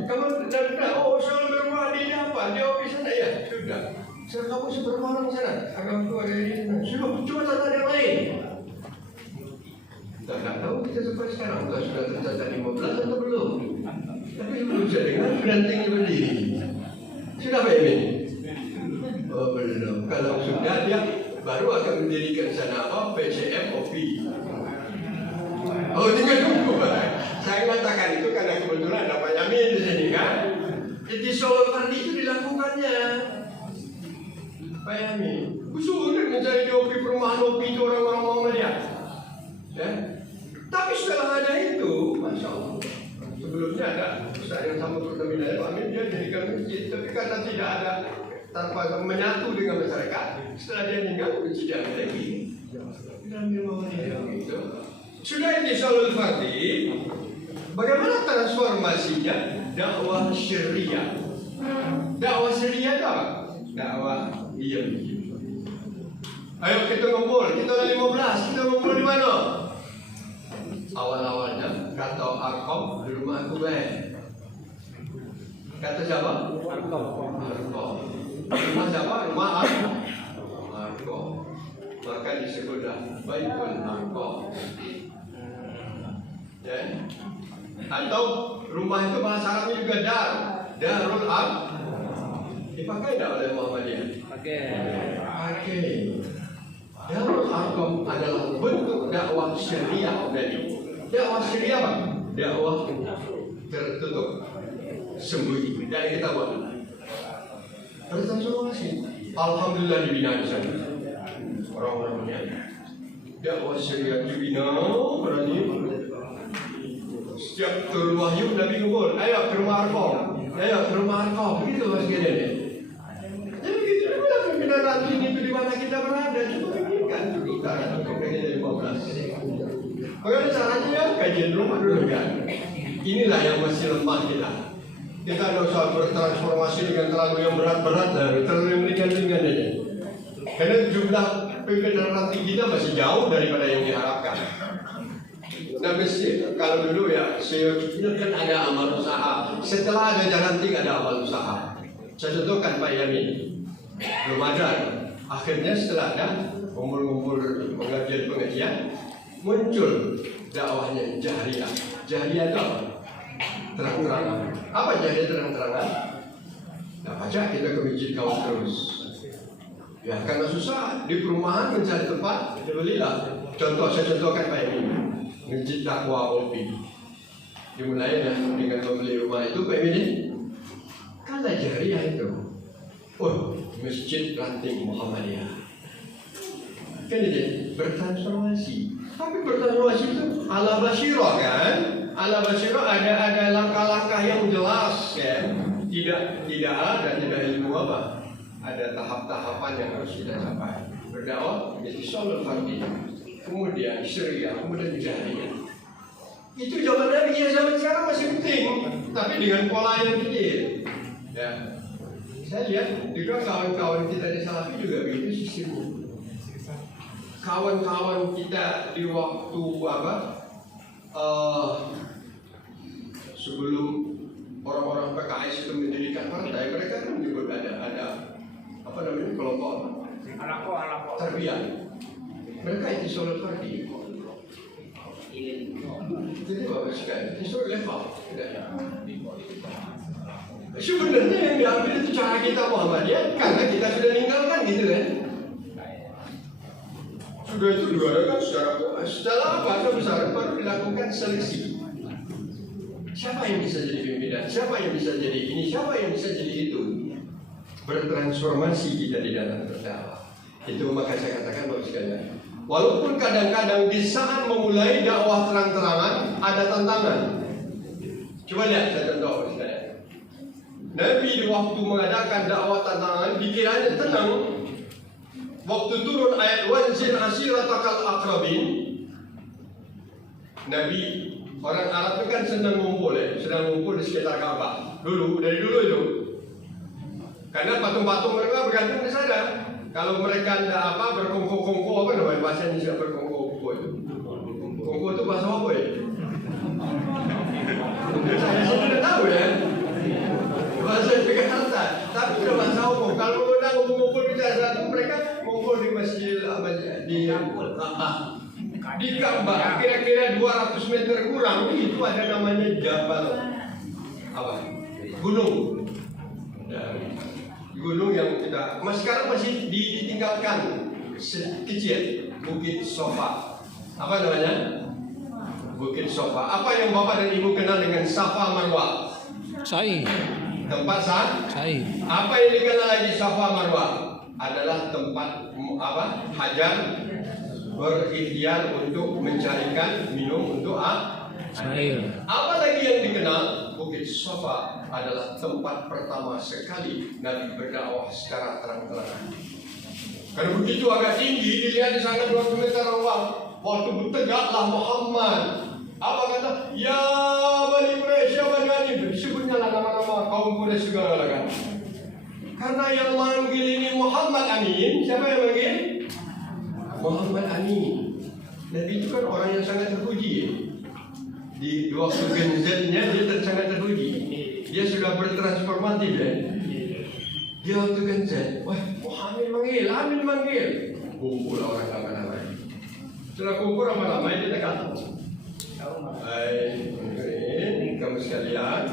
kamu dah soal berumah di apa? Dia ofis sana ya? Sudah. Kamu seberapa orang sana? Agak tua dari ini. Cuma tanda yang lain. Tak tahu kita sampai sekarang sudah tercatat 15 atau belum? Tapi belum saya dengar beranting berdiri. Sudah Pak Yamin? Oh belum. Kalau sudah dia baru akan mendirikan sana apa? PCM OP. Oh tinggal tunggu Pak. Saya katakan itu karena kebetulan ada Pak Yamin di sini kan. Ittisalul fardi itu dilakukannya. Pak Yamin, sulit mencari di OP perumahan OP itu orang-orang Muhammadiyah. Ya. Tapi setelah ada itu, Masya Allah. Sebelumnya ada Ustaz yang sama Pertamina Pak Amin, dia dirikan masjid. Tapi karena tidak ada tanpa menyatu dengan masyarakat, setelah dia meninggal masjid ada lagi. Sudah ittisalul fardi. Bagaimana transformasinya? Dakwah syariah. Dakwah syariah itu apa? Dakwah diam. Ayo kita ngumpul, kita ada 15, kita ngumpul di mana? Awal-awalnya kata Arqam di rumah aku baik. Kata siapa? Arqam. Rumah siapa? Rumah Arqam. Maka disebutlah Baitul Arqam. Ya. Atau rumah itu bahasa Arabnya juga Darul Arqam. Dipakai tak oleh Muhammadiyah? Pakai. Darul Arqam adalah bentuk dakwah syariah tadi. Dakwah syariah apa? Dakwah tertutup, sembunyi. Dan kita buat. Ada transformasi. Alhamdulillah dibina di sana. Orang-orangnya. Dakwah syariah dibina, berani. Setiap turun wahyu Nabi kumpul. Ayo ke rumah Arqam. Ayo ke rumah Arqam. Begitu mas kalian. Jadi begitu juga pimpinan ranting itu di mana kita berada. Coba pikirkan kita akan jadi 15. Bagaimana caranya ya? Kajian rumah dulu kan. Inilah yang masih lemah kita. Kita tidak usah bertransformasi dengan terlalu yang berat-berat dan terlalu yang ringan-ringan aja. Karena jumlah pimpinan ranting kita masih jauh daripada yang diharapkan. Nah mesti kalau dulu ya saya kan ada amal usaha. Setelah ada ranting ada amal usaha. Saya contohkan Pak Yamin. Belum ada. Akhirnya setelah ada kumpul-kumpul pengajian muncul dakwahnya jahriyah. Jahriyah itu apa? Terang-terangan. Apa jahriyah terang-terangan? Nah baca kita ke masjid kawan terus. Ya karena susah di perumahan mencari tempat, belilah. Contoh saya contohkan Pak Yamin. Masjid dakwah OP. Dimulai dengan membeli rumah itu Pak Yamin. Kalau jahriyah itu, oh masjid ranting Muhammadiyah. Kan itu bertransformasi. Tapi bertransformasi itu ala basyirah kan? Ala basyirah ada langkah-langkah yang jelas kan? Tidak ada ilmu apa? Ada tahap-tahapan yang harus kita capai. Berdakwah ittisalul fardi. Kemudian syariah, kemudian jahriyah. Itu zaman Nabi yang zaman sekarang masih penting, tapi dengan pola yang kecil. Ya, saya lihat juga kawan-kawan kita di Salafi juga begitu sistemnya. Kawan-kawan kita di waktu sebelum orang-orang PKS itu mendirikan partai, mereka kan juga ada apa namanya kelompok tarbiyah. Mereka ittisalul fardi. Jadi bagus sekali. Ittisalul level. Sebenarnya yang diambil itu cara kita Muhammadiyah karena kita sudah meninggalkan gitu kan. Sudah itu diadakan secara apa? Besar baru dilakukan seleksi. Siapa yang bisa jadi pimpinan? Siapa yang bisa jadi ini? Siapa yang bisa jadi itu? Bertransformasi kita di dalam berdakwah. Itu maka saya katakan Bapak sekalian. Walaupun kadang-kadang di saat memulai dakwah terang-terangan ada tantangan. Coba lihat saya contoh Bapak sekalian. Nabi di waktu mengadakan dakwah tantangan pikirannya tenang. Waktu turun ayat wanzir ashiratakal aqrabin, Nabi orang Arab itu kan sedang ngumpul di sekitar Ka'bah. Dari dulu itu. Karena patung-patung mereka bergantung di sana. Kalau mereka tidak berkongko-kongko apa namanya bahasa Indonesia berkongko-kongko itu? Kongko itu bahasa apa ya? Saya sudah tahu ya. Bahasa Jakarta, tapi sudah bahasa umum. Kalau mereka ngumpul di sana, mereka ngumpul di masjid di Ka'bah. Di Ka'bah kira-kira 200 meter kurang itu ada namanya Jabal gunung. Gunung yang kita sekarang masih ditinggalkan kecil, Bukit Sofa. Apa namanya? Bukit Sofa. Apa yang Bapak dan Ibu kenal dengan Safa Marwah? Sa'i. Tempat Sa'i. Apa yang dikenal lagi Safa Marwah? Adalah tempat Hajar berikhtiar untuk mencarikan minum untuk air. Apa lagi yang dikenal? Bukit Sofa adalah tempat pertama sekali Nabi berdakwah secara terang-terangan. Karena begitu agak tinggi, dilihat di sana 2 meter Allah. Waktu bertegaklah Muhammad. Apa kata? Ya Bani Quraisy, ya Bani Adi. Disebutnya nama-nama kaum Quraisy segala kan. Karena yang manggil ini Muhammad Amin. Siapa yang manggil? Muhammad Amin. Nabi itu kan orang yang sangat terpuji ya. Di waktu genzetnya dia sangat terpuji. Dia sudah bertransformatif ya. Dia waktu genzet, wah Muhammad manggil, Amin manggil. Kumpul orang lama-lama. Setelah kumpul lama-lama dia dekat. Hai, kamu sekalian,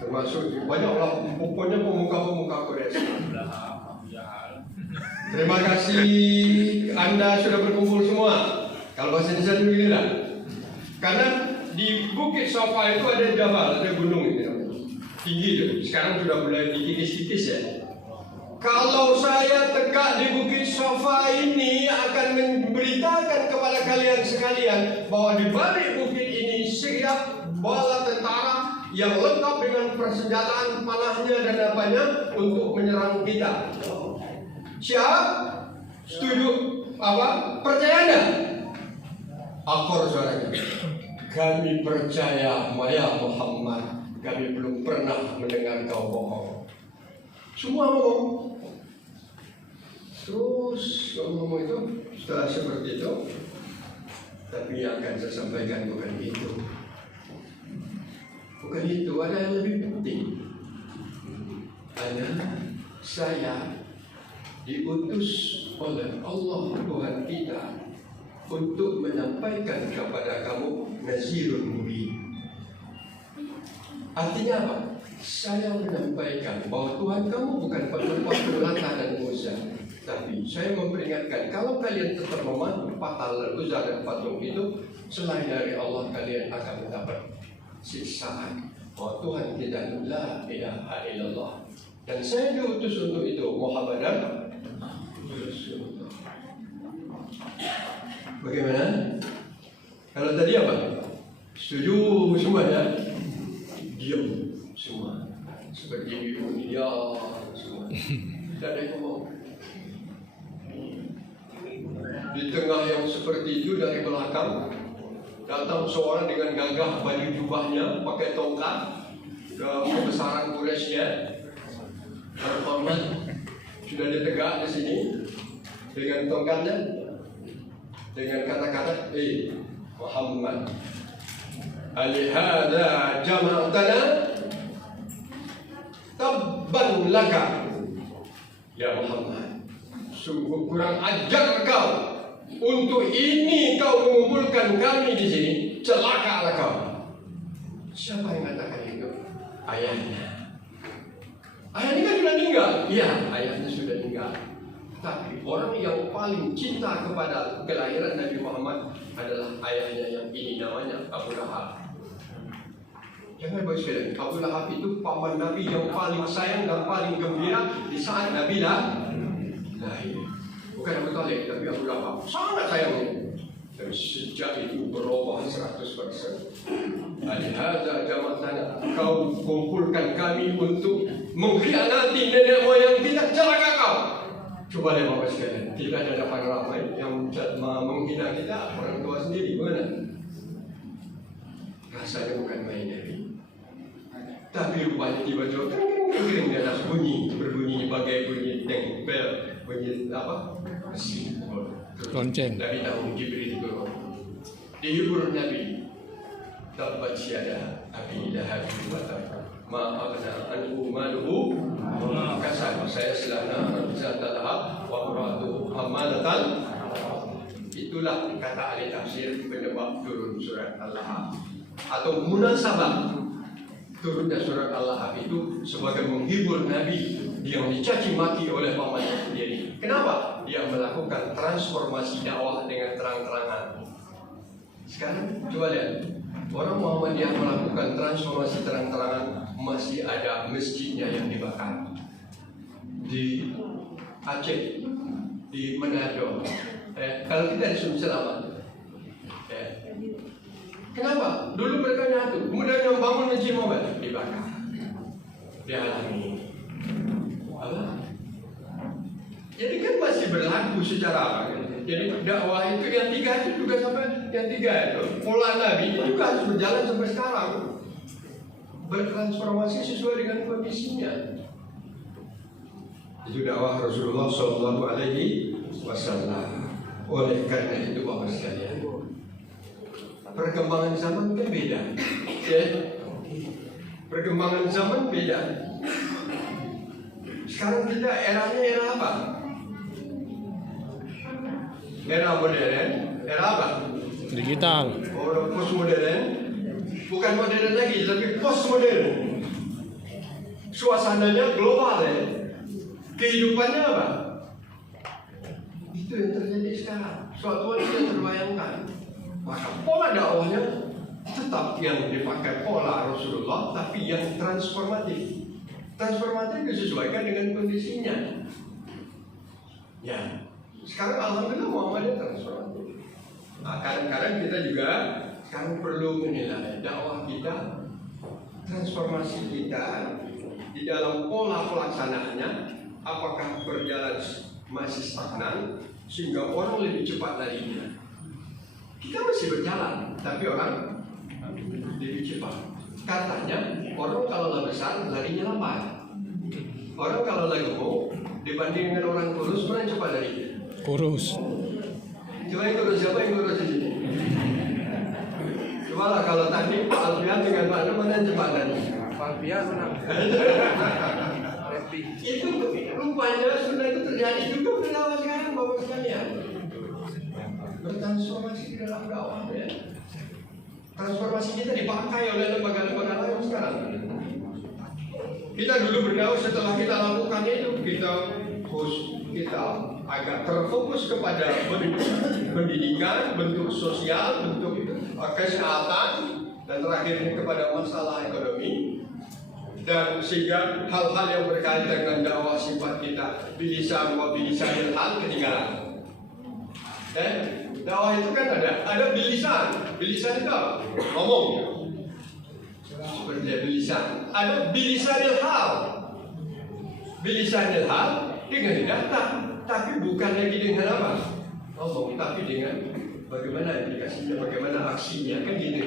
termasuk banyaklah pokoknya pemuka-pemuka Quraisy. Terima kasih Anda sudah berkumpul semua. Kalau bahasa Indonesia itu gini lah. Karena di Bukit Sofa itu ada jabal, ada gunung gitu. Tinggi itu. Sekarang sudah mulai dikikis-kikis ya. Kalau saya tegak di Bukit Sofa ini akan memberitakan kepada kalian sekalian bahwa di balik bukit ini siap bala tentara yang lengkap dengan persenjataan panahnya dan apanya untuk menyerang kita. Siap? Setuju? Percaya anda? Akor suaranya. Kami percaya ya Muhammad. Kami belum pernah mendengar kau bohong. Semua ngomong. Terus ngomong itu setelah seperti itu, tapi yang akan saya sampaikan bukan itu. Bukan itu, ada yang lebih penting. Hanya saya diutus oleh Allah Tuhan kita untuk menyampaikan kepada kamu Nazirun Mubin. Artinya apa? Saya menyampaikan bahwa Tuhan kamu bukan patung Lata dan Uzza, tapi saya memperingatkan kalau kalian tetap mematuhi patung Uzza dan patung itu, selain dari Allah kalian akan mendapat siksaan. Bahwa Tuhan kita la ilaha illallah. Dan saya diutus untuk itu, Muhammadan Rasulullah. Bagaimana? Kalau tadi apa? Setuju semua ya? Diam semua. Seperti ibu dia semua. Tidak ada yang ngomong. Di tengah yang seperti itu dari belakang datang seorang dengan gagah baju jubahnya, pakai tongkat, kebesaran Quraisynya, terhormat, sudah ditegak di sini dengan tongkatnya, dengan kata-kata, Muhammad, alihada jama'atana, tabban laka, ya Muhammad, sungguh kurang ajar kau. Untuk ini kau mengumpulkan kami di sini, celakalah kau. Siapa yang katakan itu? Ayahnya. Ayahnya kan sudah meninggal. Iya, ayahnya sudah meninggal. Tapi orang yang paling cinta kepada kelahiran Nabi Muhammad adalah ayahnya yang ini namanya Abu Lahab. Jangan baik sekali. Abu Lahab itu paman Nabi yang paling sayang dan paling gembira di saat Nabi lahir. Bukan Abu Talib, tapi Abu Lahab sangat sayangnya. Dan sejak itu berubah 100%. Alihada jamatana, kau kumpulkan kami untuk mengkhianati nenek moyang kita, celaka kau. Coba lihat Bapak sekalian, kita ada dapat ramai yang menghina kita, orang tua sendiri, mana? Rasanya bukan main dari. Tapi rupanya tiba-tiba kering di atas bunyi, berbunyi bagai bunyi bel, bunyi apa? Mesin. Lonceng. Nabi tahu Jibril itu dihibur Nabi. Tabbat syada Abi Lahab wa tab. Ma aghna anhu maluhu wa kasab. Saya selana zata lahab wa imra'atuhu hammalatan. Itulah kata ahli tafsir penyebab turun surat Al-Lahab atau munasabah turunnya surat Al-Lahab itu sebagai menghibur Nabi yang dicaci maki oleh pamannya sendiri. Kenapa? Dia melakukan transformasi dakwah dengan terang-terangan. Sekarang coba lihat, orang Muhammadiyah melakukan transformasi terang-terangan, masih ada masjidnya yang dibakar di Aceh, di Manado. Kalau kita di Sumsel Selamat, kenapa? Dulu mereka nyatu, kemudian yang bangun masjid Muhammad dibakar, dihalangi. Apa? Jadi kan masih berlaku secara apa? Jadi dakwah itu yang tiga itu juga sampai yang tiga itu pola Nabi itu juga harus berjalan sampai sekarang, bertransformasi sesuai dengan kondisinya. Itu dakwah Rasulullah Shallallahu Alaihi Wasallam. Oleh karena itu Bapak sekalian, perkembangan zaman kan beda, ya? Perkembangan zaman beda. Sekarang kita eranya era apa? Era modern, era apa? Digital. Orang post modern, bukan modern lagi, tapi post modern. Suasananya global ya. Kehidupannya apa? Itu yang terjadi sekarang. Suatu hal tidak terbayangkan. Maka pola dakwahnya tetap yang dipakai pola Rasulullah, tapi yang transformatif. Transformatif disesuaikan dengan kondisinya. Ya. Sekarang alhamdulillah Muhammadiyah transformatif. Nah, kadang-kadang kita juga sekarang perlu menilai dakwah kita, transformasi kita di dalam pola pelaksanaannya, apakah berjalan masih stagnan sehingga orang lebih cepat larinya. Kita masih berjalan, tapi orang lebih cepat. Katanya orang kalau lah besar larinya lambat. Orang kalau lagi gemuk dibanding dengan orang kurus, mana yang cepat larinya? Kurus. Coba yang kurus, siapa yang kurus di sini? Coba lah kalau tadi Pak Alfian dengan Pak Anu, mana yang cepat lari? Pak Alfian menang. Itu rupanya sudah itu terjadi juga pada dakwah sekarang Bapak sekalian. Bertransformasi di dalam dakwah ya. Transformasi kita dipakai oleh lembaga-lembaga lain sekarang. Kita dulu berdakwah, setelah kita lakukan itu kita agak terfokus kepada pendidikan, bentuk sosial, bentuk kesehatan, dan terakhirnya kepada masalah ekonomi. Dan sehingga hal-hal yang berkaitan dengan dakwah sifat kita bilisan wa bilisanil hal ketinggalan. Dakwah itu kan ada bilisan itu apa? Ngomong. Seperti bilisan. Ada bilisanil hal. Bilisanil hal dengan data, tapi bukan lagi dengan apa? Ngomong, tapi dengan bagaimana aplikasinya, bagaimana aksinya, kan gitu.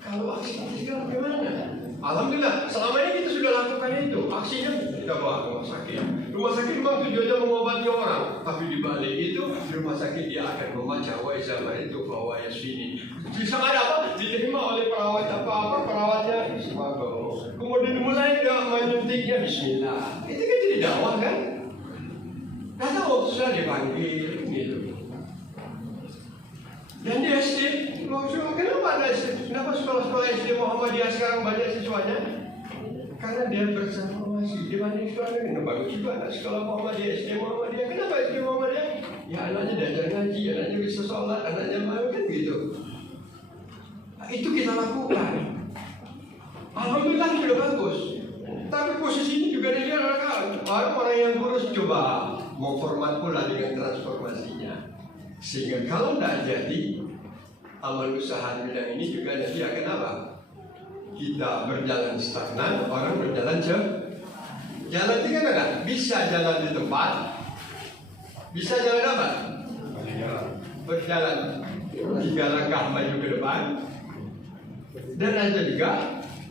Kalau aksinya tidak bagaimana? Alhamdulillah, selama ini kita sudah lakukan itu. Aksinya kita bawa ke rumah sakit. Rumah sakit memang tujuannya mengobati orang, tapi di balik itu di rumah sakit dia akan membaca wa zaman itu bahwa yasini. Bisa ada apa? Diterima oleh perawat apa perawatnya. Kemudian mulai dia menyuntiknya Bismillah. Itu kan jadi dakwah kan? Karena waktu sudah dipanggil gitu. Dan di SD, kenapa ada SD? Kenapa sekolah-sekolah SD Muhammadiyah sekarang banyak siswanya? Karena dia bertransformasi. Di mana sekolah bagus juga anak sekolah Muhammadiyah, SD Muhammadiyah. Kenapa SD Muhammadiyah? Ya anaknya diajar ngaji, anaknya bisa sholat, anaknya mau kan gitu. Nah, itu kita lakukan. Alhamdulillah sudah bagus. Tapi posisi ini juga dilihat orang yang kurus coba mau format pula dengan transformasinya. Sehingga kalau tidak jadi amal usaha bidang ini juga nanti akan apa? Kita berjalan stagnan, orang berjalan jalan tiga kan? Bisa jalan di tempat, bisa jalan apa? Berjalan 3 langkah maju ke depan, dan ada juga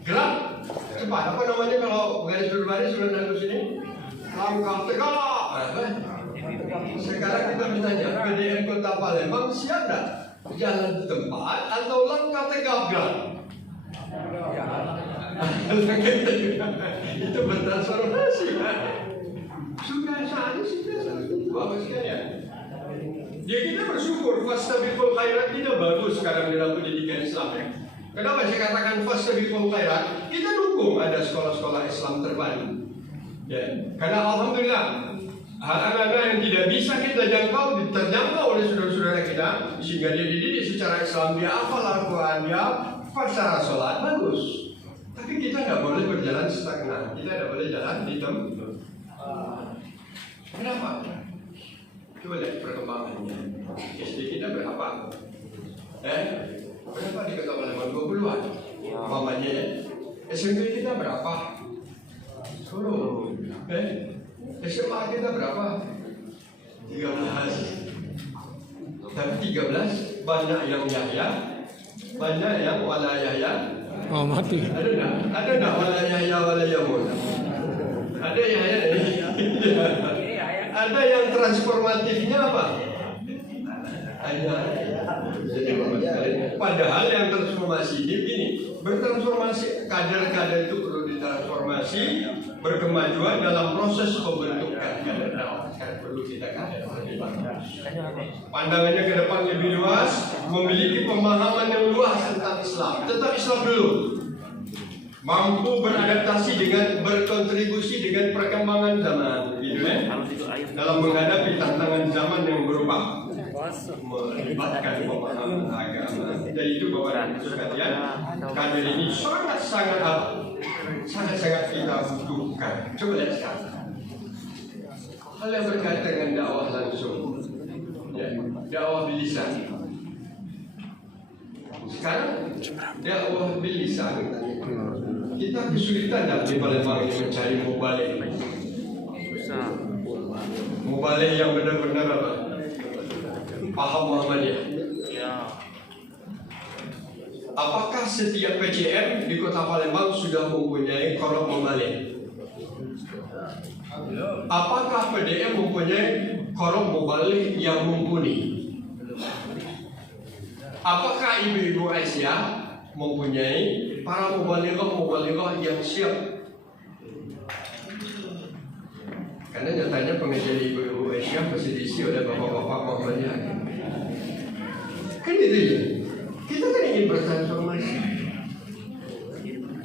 gerak cepat. Apa namanya kalau garis berbaris sudah nanggung sini? Langkah tegak. Sekarang kita bertanya, PDN Kota Palembang siap tak jalan di tempat atau langkah tegak gerak? Itu bertransformasi. Sudah saatnya bagus sekalian. Ya kita bersyukur fastabiqul khairat kita bagus sekarang dalam pendidikan Islam. Kenapa saya katakan fastabiqul khairat? Kita dukung ada sekolah-sekolah Islam terbaru. Ya, karena alhamdulillah anak-anak yang tidak bisa kita jangkau terjangkau oleh saudara-saudara kita, sehingga dia dididik secara Islam, dia hafal Al-Quran, dia secara sholat bagus. Tapi kita nggak boleh berjalan stagnan, kita nggak boleh jalan di tempat. Kenapa? Coba lihat perkembangannya. SD kita berapa? Berapa di Kota Palembang? 20-an. Mamanya ya. SMP kita berapa? 10. SMA kita berapa? 13. Tapi 13 banyak yang Yahya, banyak yang wala Yahya. Oh, mati. Ada enggak wala Yahya wala Yamun? Ada Yahya ini. Ada yang transformatifnya apa? Ada. Padahal yang transformasi ini begini, bertransformasi, kader-kader itu perlu ditransformasi, berkemajuan dalam proses pembentukan kader. Perlu kita kader. Pandangannya ke depan lebih luas, memiliki pemahaman yang luas tentang Islam. Tetap Islam dulu. Mampu beradaptasi dengan berkontribusi dengan perkembangan zaman, gitu ya. Dalam menghadapi tantangan zaman yang berubah, melibatkan pemahaman agama. Dan itu Bapak dan Ibu sekalian, kader ini sangat-sangat kita butuhkan. Coba lihat sekarang. Hal yang berkaitan dengan dakwah langsung, ya, dakwah bilisan. Sekarang dakwah bilisan, kita kesulitan di Palembang ini mencari mubalik. Mubalik yang benar-benar apa? Paham Muhammadiyah. Apakah setiap PCM di Kota Palembang sudah mempunyai kolam mubalik? Apakah PDM mempunyai kolam mubalik yang mumpuni? Apakah ibu-ibu Aisyah mempunyai para mubalighah yang siap? Karena nyatanya pengajian ibu-ibu Aisyah masih diisi oleh bapak-bapak Muhammadiyah. Kan itu ya. Kita kan ingin bertransformasi.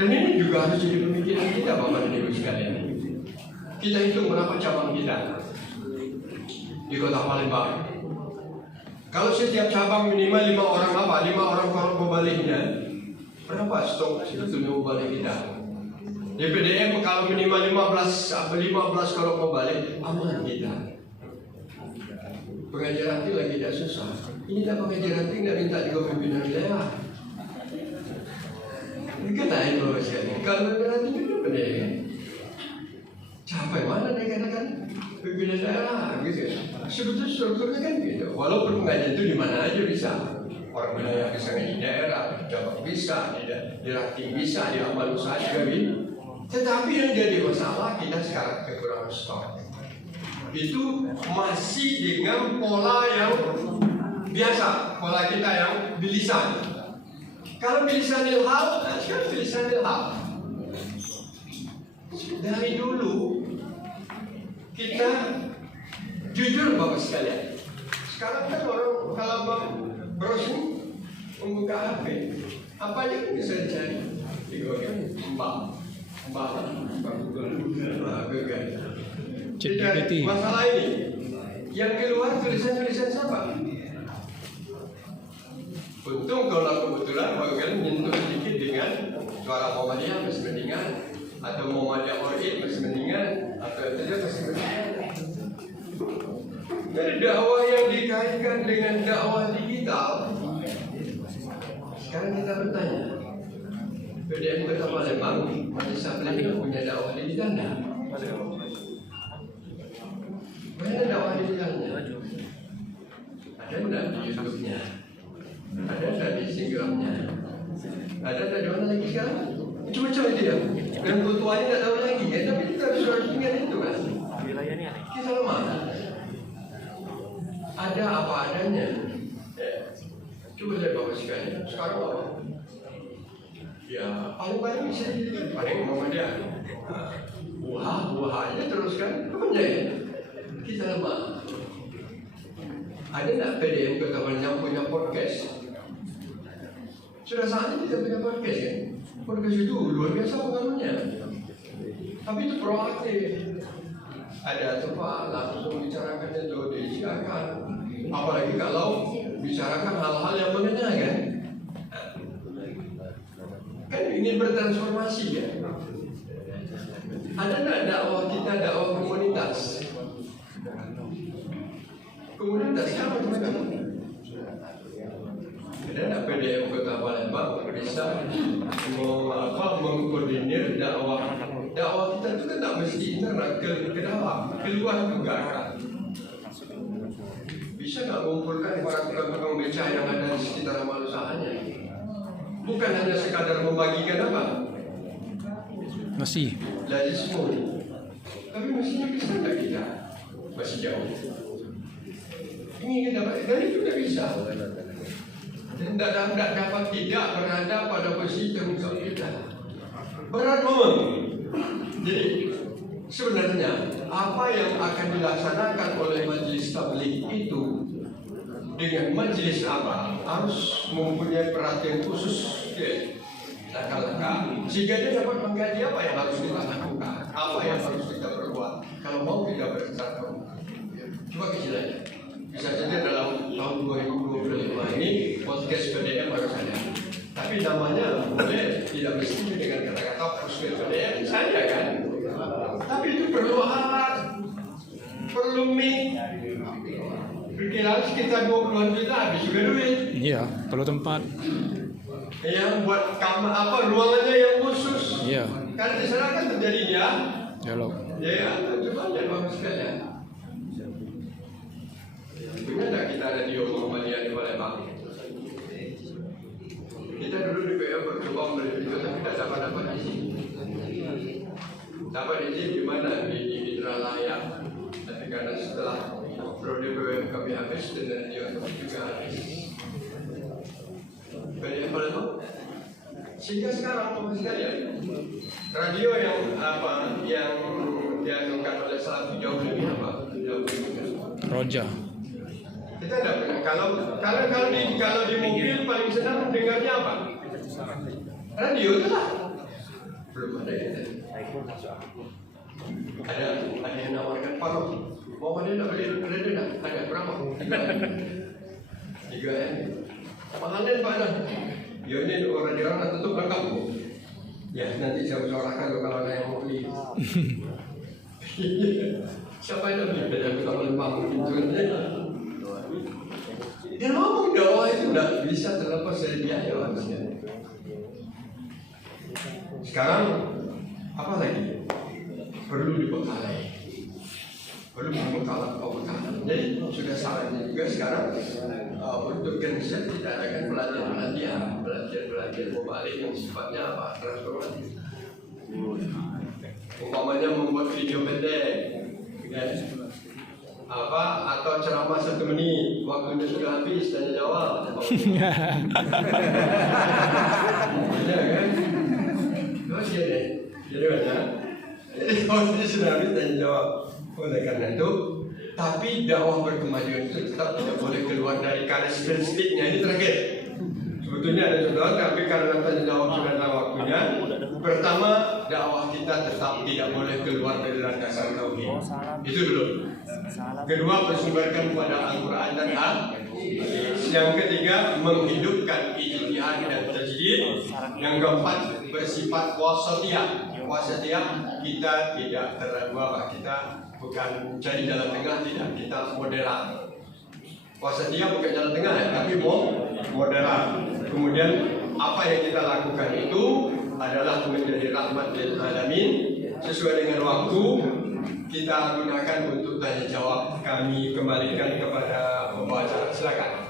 Dan ini juga harus jadi pemikiran kita, Bapak dan Ibu sekalian. Kita hitung berapa cabang kita di Kota Palembang. Kalau setiap cabang minimal 5 orang apa? 5 orang kolam mubaliknya. Berapa stok itu mubalik kita? Di PDM kalau minimal 15 kolam mubalik, aman kita. Pengajar ranting lagi tidak susah. Ini tak pengajar ranting tidak minta juga pimpinan daerah. Ini kan lain Bapak sekalian. Kalau pimpinan ranting itu PDM. Capek mana dia katakan pimpinan daerah gitu. Sebetulnya strukturnya kan gitu. Walaupun pengajian itu di mana aja bisa. Orang wilayah bisa ngaji daerah, cabang bisa, di ranting bisa, di amal usaha juga bisa. Tetapi yang jadi masalah kita sekarang kekurangan stok. Itu masih dengan pola yang biasa, pola kita yang bilisan. Kalau bilisan ilham, sekarang bilisan ilham. Dari dulu kita jujur Bapak sekalian. Sekarang kan orang kalau mau browsing membuka HP, apa aja bisa dicari di Google. ChatGPT. Masalah ini yang keluar tulisan-tulisan siapa? Untung kalau kebetulan barangkali menyentuh sedikit dengan suara Muhammadiyah masih mendingan, atau Muhammadiyah Orid masih mendingan, atau saja masih mendingan. Jadi dakwah yang dikaitkan dengan dakwah digital. Sekarang kita bertanya, PDM Kota Palembang masih sampai punya dakwah digital tidak? Mana dakwah digitalnya? Ada tidak di YouTube-nya? Ada tidak di Instagram-nya? Ada tidak di mana lagi sekarang? Cuma-cuma tidak. Dan ketuanya tidak tahu lagi kan? Tapi kita harus ingat itu kan? Kita lemah. Ada apa adanya. Coba lihat Bapak sekalian. Sekarang apa? Ya, paling-paling bisa paling Muhammadiyah. Buah-buahnya teruskan. Apa ya? Kita lemah. Ada tak PDM Kota Palembang punya podcast? Sudah saatnya kita punya podcast kan? Podcast itu luar biasa pengaruhnya. Tapi itu proaktif. Ada tempat langsung bicarakan itu disiarkan. Apalagi kalau bicarakan hal-hal yang mengenai kan? Kan ingin bertransformasi ya. Ada tak dakwah kita dakwah komunitas? Komunitas kan macam-macam. Ada tak PDM Kota Palembang bisa mengkoordinir dakwah kita itu kan tak mesti internal ke dalam, keluar juga kan. Bisa tak mengumpulkan para tukang beca yang ada di sekitar rumah usahanya? Bukan hanya sekadar membagikan apa? Masih. Lagi semua. Tapi mestinya bisa tak kita? Masih jauh. Ini kita dapat, dan itu tidak bisa. Dan tidak dapat tidak berada pada posisi tanggung jawab kita. Berat memang. Jadi sebenarnya apa yang akan dilaksanakan oleh majelis tabligh itu dengan majelis apa harus mempunyai perhatian khusus ya, langkah-langkah sehingga dia dapat mengkaji apa yang harus kita lakukan, apa yang harus kita perbuat kalau mau kita bertransformasi. Coba kecilnya. Bisa saja dalam tahun 2025 ini podcast PDM harus ada. Tapi namanya boleh tidak mesti dengan kata-kata podcast PDM saja kan. Tapi itu perlu alat, perlu mic. Kira-kira sekitar 20 juta habis juga duit. Iya, perlu tempat. Yang buat kamar apa ruangannya yang khusus. Iya. Karena di sana kan terjadinya Dialog. ya, coba lihat Bapak sekalian. Punya tak kita ada di Muhammadiyah di Palembang? Kita dulu di PA bercoba membeli itu tapi tidak dapat izin. Dapat izin di mana? Di Indralaya. Tapi karena setelah periode PWM kami habis dan dia juga habis. PA Palembang. Sehingga sekarang Bapak sekalian, radio yang apa yang dianggap oleh Salafi jauh lebih apa? Jauh lebih Roja. kita tidak pernah. Kalau di mobil paling senang dengarnya apa? Radio itu lah. Belum ada kita. Ada yang nawarkan Pak, mau ada nak beli radio tak? Ada berapa? 3 M. Mahalnya Pak dah. Ya ini orang-orang nak tutup lengkap. Ya nanti saya usahakan kalau ada yang mau beli. Siapa yang nak beli? Dari Kota Palembang pintunya. Dia ngomong dakwah itu tidak bisa terlepas dari biaya manusia. Sekarang apa lagi? Perlu dibekali. Perlu pembekalan. Jadi sudah saatnya juga sekarang untuk Genset tidak ada pelatihan mubalik yang sifatnya apa? Transformatif. Umpamanya membuat video pendek. Ya. Atau ceramah 1 menit, waktunya sudah habis, tanya jawab. Ya kan? Jadi banyak. Jadi waktunya sudah habis, tanya jawab. Oleh karena itu, tapi dakwah berkemajuan itu tetap tidak boleh keluar dari karakteristiknya. Ini terakhir. Sebetulnya ada contoh, tapi karena tanya jawab sudah tahu waktunya, Pertama, dakwah kita tetap tidak boleh keluar dari landasan tauhid. Itu dulu. Kedua, bersumberkan kepada Al-Quran dan hadis. Yang ketiga, menghidupkan ijtihad dan tajdid. Yang keempat, bersifat wasatiyah. Wasatiyah, kita tidak terlalu kita bukan jadi jalan tengah, tidak, kita moderat. Wasatiyah bukan jalan tengah ya, tapi moderat. Kemudian apa yang kita lakukan itu adalah menjadi rahmat lil alamin. Sesuai dengan waktu kita gunakan untuk tanya jawab. Kami kembalikan kepada pembaca. Silakan.